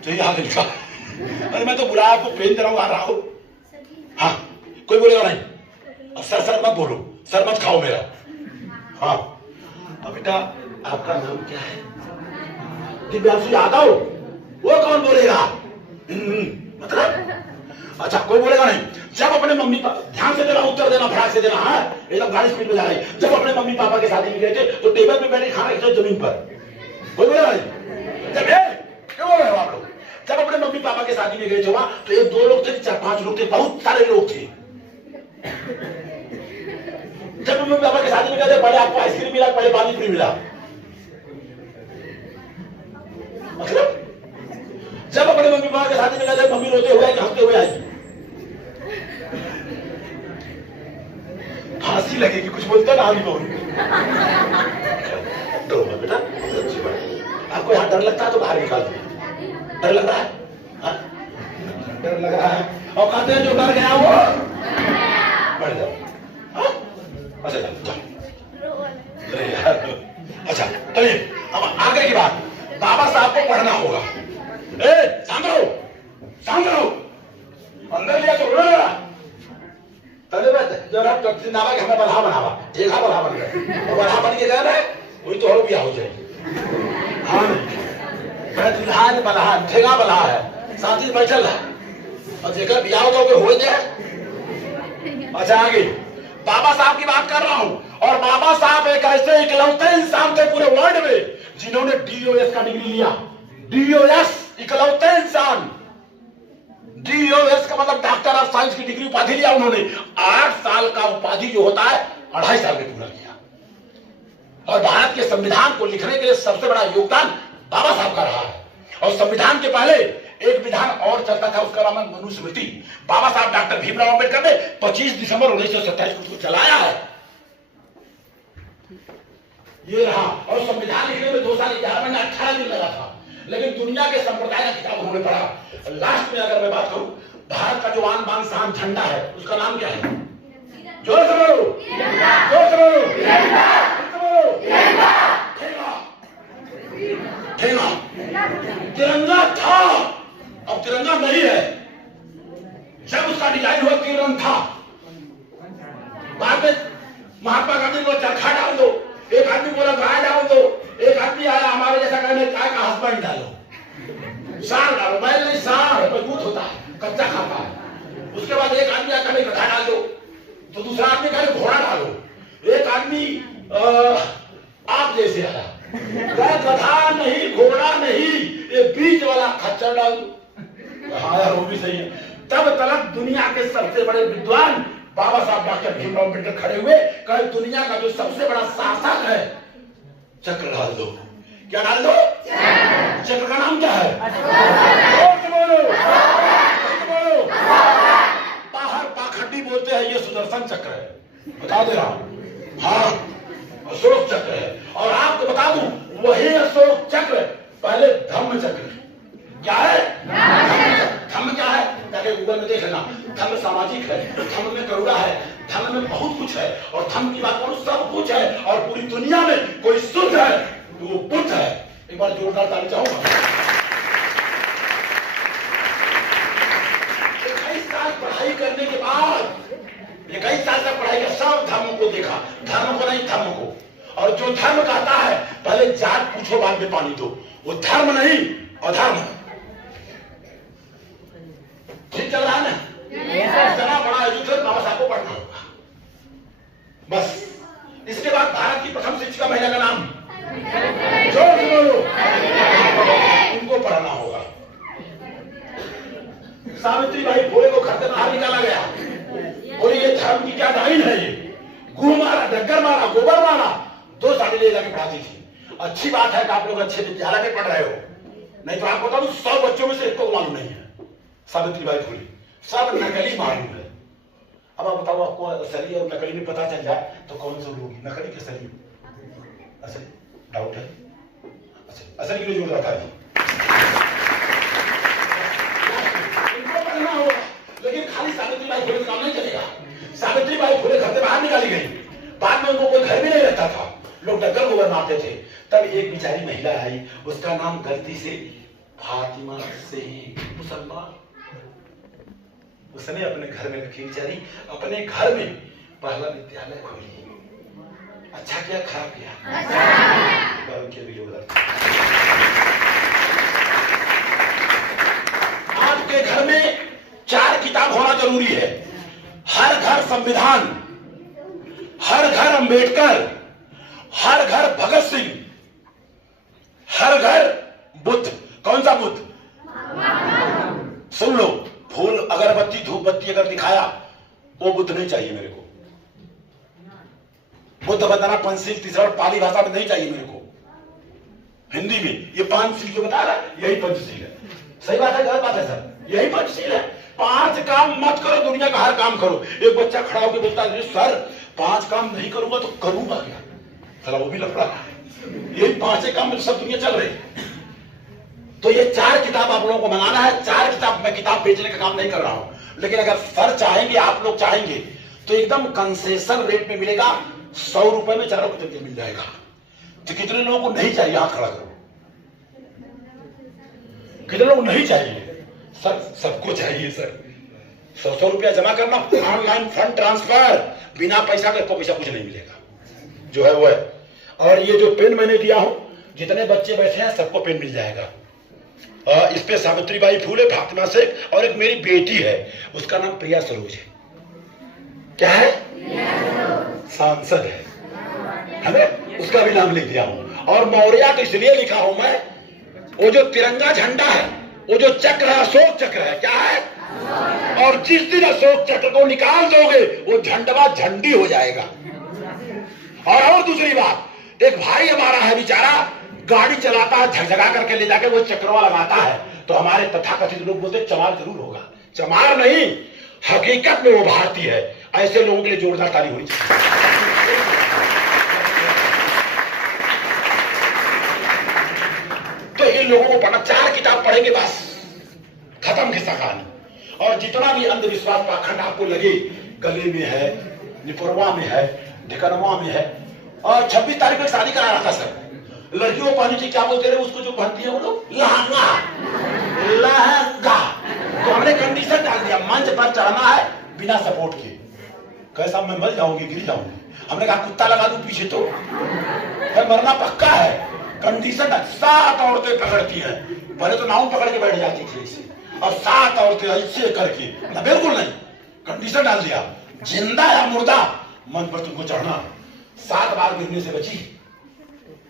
तो ये हाथ लिखा। अरे मैं तो बुलाया आपको, पेन दे रहा हूँ, आ रहा हूँ। हाँ कोई बोलेगा नहीं, अब सर मत बोलो, सर मत खाओ मेरा। हाँ अब बेटा आपका नाम क्या है? दिव्यांशु यादव। वो कौन बोलेगा? मतलब अच्छा कोई बोलेगा नहीं। जब अपने मम्मी पापा, ध्यान से देना, उत्तर देना, फटाक से देना, हाँ एकदम गाड़ी स्पीड में जा रही। जब अपने मम्मी पापा के शादी में गए थे तो टेबल पे बैठे खाना खाते जमीन पर, कोई बोलेगा नहीं? जब क्यों बोल रहे हो आप लोग? जब अपने मम्मी पापा के शादी में गए थे वहां तो 1-2 लोग थे, 4-5 लोग थे, बहुत सारे लोग थे। जब मम्मी पापा के शादी में गए थे पहले आपको आइसक्रीम मिला, पहले पानी पूरी मिला। मतलब जब अपने मम्मी पापा के शादी में गए थे मम्मी रोते हुए हंसते हुए आई। फांसी लगेगी, कुछ बोलते ना आदमी को। डरो मत बेटा, अच्छी बात। आपको यहाँ डर लगता है तो बाहर निकाल दो। डर लग रहा है? हाँ? डर लग रहा है और कहते हैं जो डर गया वो बढ़ जाओ। हाँ? अच्छा जाओ। अच्छा चलिए अब आगे की बात। बाबा साहब को पढ़ना होगा। शांत रहो, अंदर लिया तो हमें बल्हा बनावा, देखा बल्हा बन गया और बल्हा बन के गया ना वही तो और बिया हो जाएगी। हाँ दुल्हा ने बल्हा, ठेगा बल्हा है, साथी बैठल है और देखा बिया होगा हो जाए। अच्छा आगे बाबा साहब की बात कर रहा हूं। और बाबा साहब एक ऐसे इकलौते इंसान थे पूरे वर्ल्ड में जिन्होंने DOS का डिग्री लिया। DOS इकलौते इंसान, DOS का मतलब डॉक्टर ऑफ साइंस की डिग्री उपाधि लिया उन्होंने। 8 साल का उपाधि जो होता है 2.5 साल में पूरा किया। और भारत के संविधान को लिखने के लिए सबसे बड़ा योगदान बाबा साहब का रहा है। और संविधान के पहले एक विधान और चलता था, उसका नाम है मनुस्मृति। बाबा साहब डॉक्टर भीमराव अम्बेडकर ने 25 दिसंबर 1927 को उसको चलाया है। ये रहा। और संविधान लिखने में 2 साल 11 महीने 18 दिन लगा था। लेकिन दुनिया के संप्रदाय का किताब उन्होंने पढ़ा। लास्ट में अगर मैं बात करूं, भारत का जो आन बान शान झंडा है उसका नाम क्या है? जोर से बोलो, जोर से बोलो, ठेंगा। तिरंगा था, अब तिरंगा नहीं है। जब उसका डिजाइन हुआ तिरंगा था। बाद में महात्मा गांधी को चरखा डाल दो, एक आदमी बोला गाय डाल दो, एक आदमी आया हमारे जैसा कहने गाय का हस्बैंड डालो, सार डालो। बैल नहीं, सार मजबूत होता है, कच्चा खाता है। उसके बाद एक आदमी आकर कहे गधा डाल दो, तो दूसरा आदमी कहे घोड़ा डालो। एक आदमी आप जैसे आया, गधा नहीं, घोड़ा नहीं, ये बीच वाला खच्चर डाल दो। हाँ यार वो भी सही है। तब तक दुनिया के सबसे बड़े विद्वान बाबा साहब डॉक्टर भीमराव अम्बेडकर खड़े हुए, कहे दुनिया का जो सबसे बड़ा शासक है चक्र डाल दो। क्या डाल दो? चक्र का नाम क्या है? बोलो, बोलो। बाहर पाखंडी बोलते हैं ये सुदर्शन चक्र है, बता दे रहा हूं। हाँ अशोक चक्र है। और आपको बता दूं वही अशोक चक्र पहले धम्म चक्र। क्या है? धम्म क्या है? पहले गूगल में देख लेना। धम्म सामाजिक है, धम्म में करुणा है, धम्म में बहुत कुछ है। और धम्म की बात करूं सब कुछ है। और पूरी दुनिया में कोई शुद्ध है तो वो बुद्ध है। एक बार जोरदार ताली चाहूंगा। 21 साल पढ़ाई करने के बाद, 21 साल तक पढ़ाई का सब धर्म को देखा, धर्म को नहीं धर्म को। और जो धर्म कहता है पहले जात पूछो बाद में पानी दो, वो धर्म नहीं अधर्म। ठीक चल रहा है ना? इतना बड़ा एजुकेशन बाबा साहब को पढ़ना होगा बस। इसके बाद भारत की प्रथम शिक्षिका महिला का नाम जोर से बोलो, उनको पढ़ना होगा। सावित्रीबाई फुले को घर से बाहर निकाला गया। बोले ये धर्म की क्या दाइन है? ये गुह मारा, डग्गर मारा, गोबर मारा। 2 साल ले जाके पढ़ाती थी। अच्छी बात है कि आप लोग अच्छे विद्यालय में पढ़ रहे हो, नहीं तो आपको बता दूं 100 बच्चों में से एक को मालूम नहीं है सावित्रीबाई फुले। सब नकली मालूम है। अब आप बताओ, आपको असली और नकली में पता चल जाए तो कौन सा लोगी, नकली के असली? असली डाउट है। अच्छा असली के लिए जोर आता है। बाई फुले काम नहीं चलेगा। सावित्री बाई फुले घर से बाहर निकाली गई, बाद में उनको कोई घर भी नहीं रहता था, लोग डगर गोबर मारते थे। तब एक बेचारी महिला आई, उसका नाम गलती से फातिमा से मुसलमान, उसने अपने घर में रखी बेचारी, अपने घर में पहला विद्यालय खोली। अच्छा किया खराब किया? उनके भी योगदान। आपके घर में 4 किताब होना जरूरी है। हर घर संविधान, हर घर अंबेडकर, हर घर भगत सिंह, हर घर बुद्ध। कौन सा बुद्ध? सुन लो, फूल अगरबत्ती धूप बत्ती अगर दिखाया वो बुद्ध नहीं चाहिए मेरे को। बुद्ध वंदना पंचशील तीसरा पाली भाषा में नहीं चाहिए मेरे को। हिंदी में ये 5 शील जो बता रहा है, यही पंचशील है। सही बात है गलत बात है सर? यही पंचशील है। 5 काम मत करो, दुनिया का हर काम करो। एक बच्चा खड़ा होकर बोलता है सर 5 काम नहीं करूंगा तो करूंगा क्या? चला वो भी लफड़ा है। यही 5 काम में सब दुनिया चल रही है। तो ये 4 किताब आप लोगों को मंगाना है। 4 किताब, मैं किताब बेचने का काम नहीं कर रहा हूं, लेकिन अगर सर चाहेंगे, आप लोग चाहेंगे तो एकदम कंसेशन रेट में मिलेगा। 100 रुपए में 4 किताब मिल जाएगा। तो कितने लोगों को नहीं चाहिए? हाथ खड़ा करो। कितने लोग नहीं चाहिए? सर सबको चाहिए सर। 100 रुपया जमा करना, ऑनलाइन फंड ट्रांसफर, बिना पैसा के पैसा कुछ नहीं मिलेगा, जो है वो है। और ये जो पेन मैंने दिया हूं, जितने बच्चे बैठे हैं सबको पेन मिल जाएगा। इस पे सावित्री बाई फूले, फातिमा शेख और एक मेरी बेटी है, उसका नाम प्रिया सरोज है। क्या है? सांसद है, हमें उसका भी नाम लिख दिया हूं। और मौर्या तो इसलिए लिखा हूं मैं, वो जो तिरंगा झंडा है, वो जो चक्र है, अशोक चक्र है। क्या है? और जिस दिन अशोक चक्र को निकाल दोगे वो झंडवा झंडी हो जाएगा। और दूसरी बात, एक भाई हमारा है बेचारा, गाड़ी चलाता है, झकझका करके ले जाके वो चक्रवा लगाता है, तो हमारे तथाकथित लोग बोलते चमार जरूर होगा। चमार नहीं, हकीकत में वो भारतीय है। ऐसे लोगों के लिए जोरदार ताली होनी चाहिए। तो इन लोगों को पढ़ना, 4 किताब पढ़ेंगे बस, खत्म किस्सा कहानी। और जितना भी अंधविश्वास पाखंड आपको लगे, गले में है, निपुरवा में है, ढिकनवा में है। और 26 तारीख में शादी करा रहा था सर, लड़कियों को पहनी थी, क्या बोलते रहे उसको जो पहनती है वो लोग, लहंगा। लहंगा तो हमने कंडीशन डाल दिया, मंच पर चढ़ना है बिना सपोर्ट के। कैसा मैं मर जाऊंगी, गिर जाऊंगी। हमने कहा कुत्ता लगा दूं पीछे तो फिर मरना पक्का है। कंडीशन 7 औरतें पकड़ती हैं, पहले तो नाव पकड़ के बैठ जाती थी ऐसे, अब 7 औरतें ऐसे करके ना, बिल्कुल नहीं, कंडीशन डाल दिया, जिंदा या मुर्दा मंच पर तुमको चढ़ना, 7 बार गिरने से बची।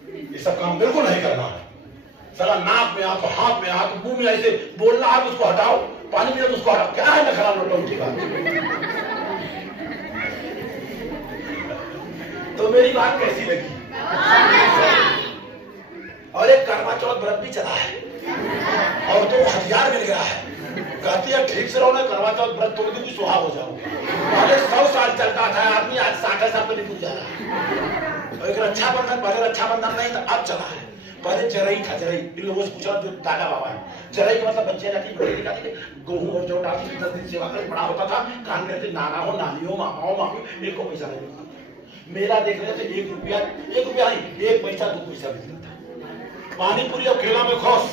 ये सब काम बिल्कुल नहीं करना है। साला नाक में आंख, हाथ में आंख, मुंह में ऐसे बोलना है, उसको हटाओ, पानी पियो तो उसको हटाओ। क्या है नखरा नौटंकी का? तो मेरी बात कैसी लगी? और एक करवा चौथ व्रत भी चला है और तो हथियार मिल गया है। कहती है ठीक से रहो ना, करवा चौथ व्रत तोड़ दूंगी, सुहाग हो जाओगे। पहले 100 साल चलता था आदमी, आज 60 साल पे निकल जा रहा है। और एक रक्षाबंधन, पहले रक्षाबंधन नहीं था, अब चला है। पहले जरई था, जरई। इन लोगों से पूछा जो दादा बाबा है, जरई का मतलब बच्चे जाती बड़े निकालती, गेहूं और जौ डालती, 10 दिन सेवा कर बड़ा होता था। कान कहते नाना हो, नानी हो, मामा हो, मामी, एक को पैसा नहीं मिलता। मेला देख रहे थे, 1 रुपया नहीं, 1 पैसा 2 पैसा मिलता था। पानी पूरी और केला में खुश,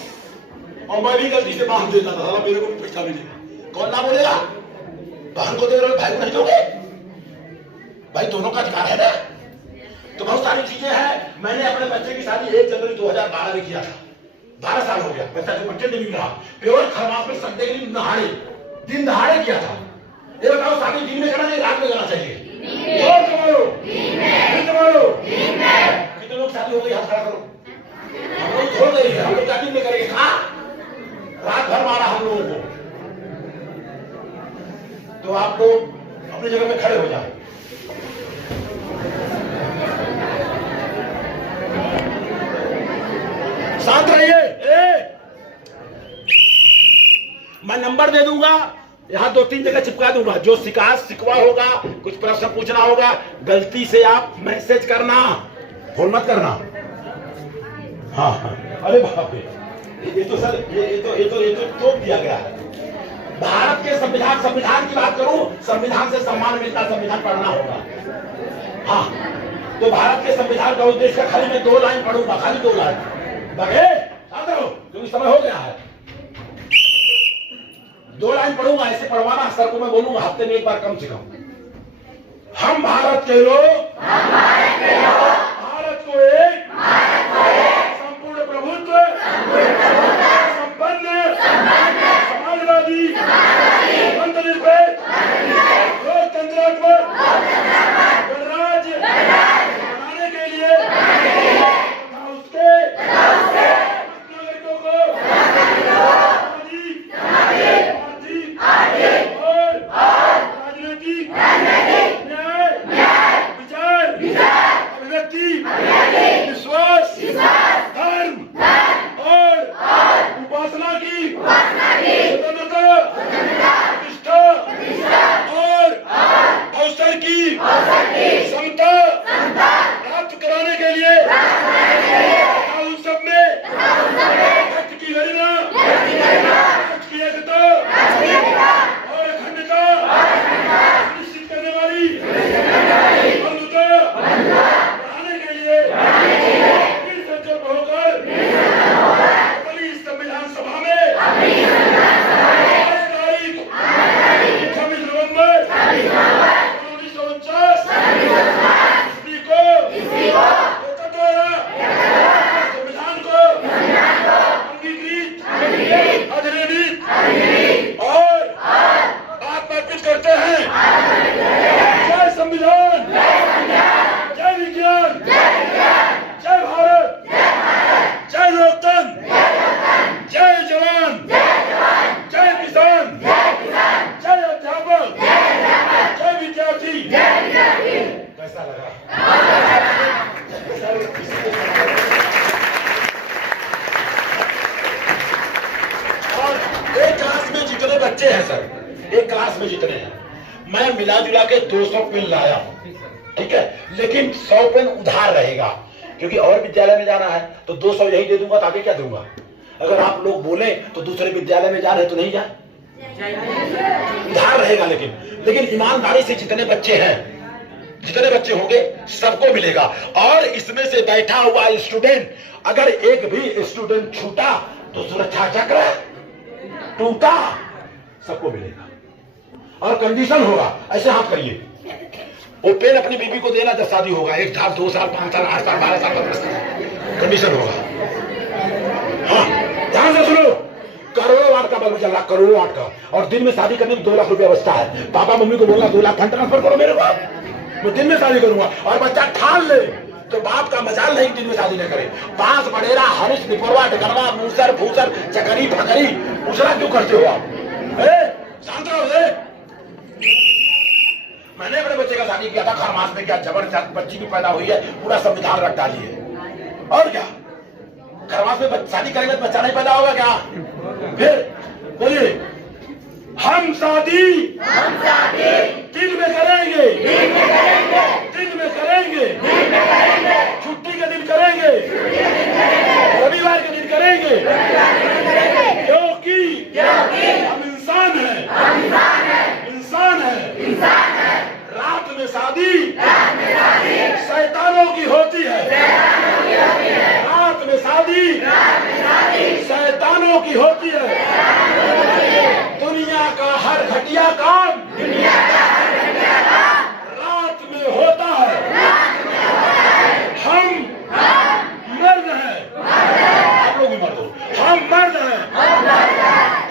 और मैं भी गलती से बांध देता था, मेरे को भी पैसा मिलेगा। कौन ना बोलेगा? बहन को दे रहे हो, भाई को नहीं दोगे? भाई दोनों का अधिकार है ना। तो बहुत सारी चीजें हैं। मैंने अपने बच्चे की शादी 1 जनवरी 2012 में किया था, 12 साल हो गया, बच्चा जो बच्चे नहीं मिल रहा, प्योर खरमास में संडे के दिन नहाड़े, दिन दहाड़े किया था। ये बताओ शादी दिन में करना चाहिए, रात में करना चाहिए? कितने लोग शादी हो गई? हाथ खड़ा करो। हम लोग छोड़ गए, हम लोग दिन में करेंगे। कहा रात भर मारा हम लोगों को। तो आप लोग अपनी जगह में खड़े हो जाओ। शांत रहिए। मैं नंबर दे दूंगा, यहाँ 2-3 जगह चिपका दूंगा। जो शिकायत शिकवा होगा, कुछ प्रश्न पूछना होगा, गलती से आप मैसेज करना, फोन मत करना। हाँ हाँ, अरे बाप रे, ये तो सर ये तो दिया गया है। भारत के संविधान की बात करूं, संविधान से सम्मान मिलता, संविधान पढ़ना होगा। हाँ, तो भारत के संविधान का उद्देश्य का खाली मैं 2 लाइन पढ़ूंगा, खाली 2 लाइन। बगे क्योंकि समय हो गया है। 2 लाइन पढ़ूंगा, ऐसे पढ़वाना सर को मैं बोलूंगा हफ्ते में 1 बार कम से कम। हम भारत के लोग, भारत को एक संपूर्ण प्रभुत्व, संपन्न, समाजवादी, धर्मनिरपेक्ष, लोकतंत्रात्मक गणराज्य बनाने के लिए तथा उसके नागरिकों को आर्थिक और राजनीतिक न्याय, विचार, अभिव्यक्ति, विश्वास, धर्म और उपासना की स्वतंत्रता, प्रतिष्ठा और अवसर की समता प्राप्त कराने के लिए तथा उन सब में व्यक्ति की गरिमा, व्यक्ति की एकता और अखंडता सुनिश्चित करने वाली बंधुता बढ़ाने के लिए फिर संकल्प होकर अपनी संविधान सभा में 22 तारीख 26 नवंबर 1949 ईस्वी को एकता द्वारा संविधान को अंगीकृत, अधिनियमित और आत्मार्पित करते हैं। जय संविधान, जय विज्ञान, जय भारत, जय लोकतंत्र, जय जवान, जय किसान, जय अध्यापक, जय विद्यार्थी। कैसा लगा? और एक क्लास में जितने बच्चे हैं सर, एक क्लास में जितने हैं, मैं मिला जुला के 200 पेन लाया हूं, ठीक है, लेकिन 100 पेन उधार रहेगा, क्योंकि और विद्यालय में जाना है तो 200 यही दे दूंगा, तो आगे क्या दूंगा? अगर आप लोग बोले तो दूसरे विद्यालय में जा रहे तो नहीं जाए, उधार रहेगा। लेकिन ईमानदारी से जितने बच्चे हैं, जितने बच्चे होंगे सबको मिलेगा। और इसमें से बैठा हुआ स्टूडेंट, अगर एक भी स्टूडेंट छूटा तो सुरक्षा चक्र टूटा, सबको मिलेगा। और कंडीशन होगा, ऐसे हाथ करिए, वो पेन अपनी बीबी को देना जब शादी होगा, 1 साल 2 साल 5 साल 8 साल 12 साल 15 साल कंडीशन होगा। हाँ, ध्यान से सुनो, करोड़ों वाट का बल्ब चल रहा, करोड़ों वाट का, और दिन में शादी करने में 2 लाख रुपया बचता है। पापा मम्मी को बोलना 2 लाख फंड ट्रांसफर करो मेरे को, मैं दिन में शादी करूंगा। और बच्चा ठान ले तो बाप का मजाल नहीं दिन में शादी न करे। बांस बडेरा हरीश पिपरवा डगरवा मूसर फूसर चकरी भकरी दूसरा क्यों करते हो आप? शांत रहो। मैंने अपने बच्चे का शादी किया था खरमास में, क्या जबरदस्त बच्ची भी पैदा हुई है, पूरा संविधान रख डाली है। और क्या खरमास में शादी करेंगे तो बच्चा नहीं पैदा होगा क्या? फिर बोलिए, हम शादी दिन में करेंगे, दिन में करेंगे, छुट्टी के दिन करेंगे, रविवार के दिन करेंगे, क्योंकि हम इंसान हैं, इंसान हैं। रात में शादी शैतानों की होती है, रात में शादी शैतानों की होती है। दुनिया का हर घटिया काम रात में होता है। हम मर्द हैं, आप लोग भी मर्द हो, हम मर्द हैं,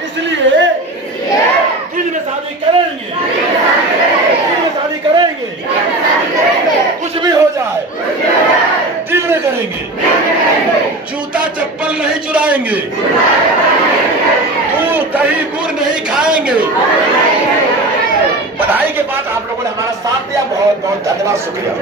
इसलिए दिन में शादी करेंगे, दिन में शादी करेंगे, कुछ भी हो जाए दिन में करेंगे, जूता चप्पल नहीं चुराएंगे, दूध दही गुड़ नहीं खाएंगे। बधाई के बाद आप लोगों ने हमारा साथ दिया, बहुत बहुत धन्यवाद, शुक्रिया।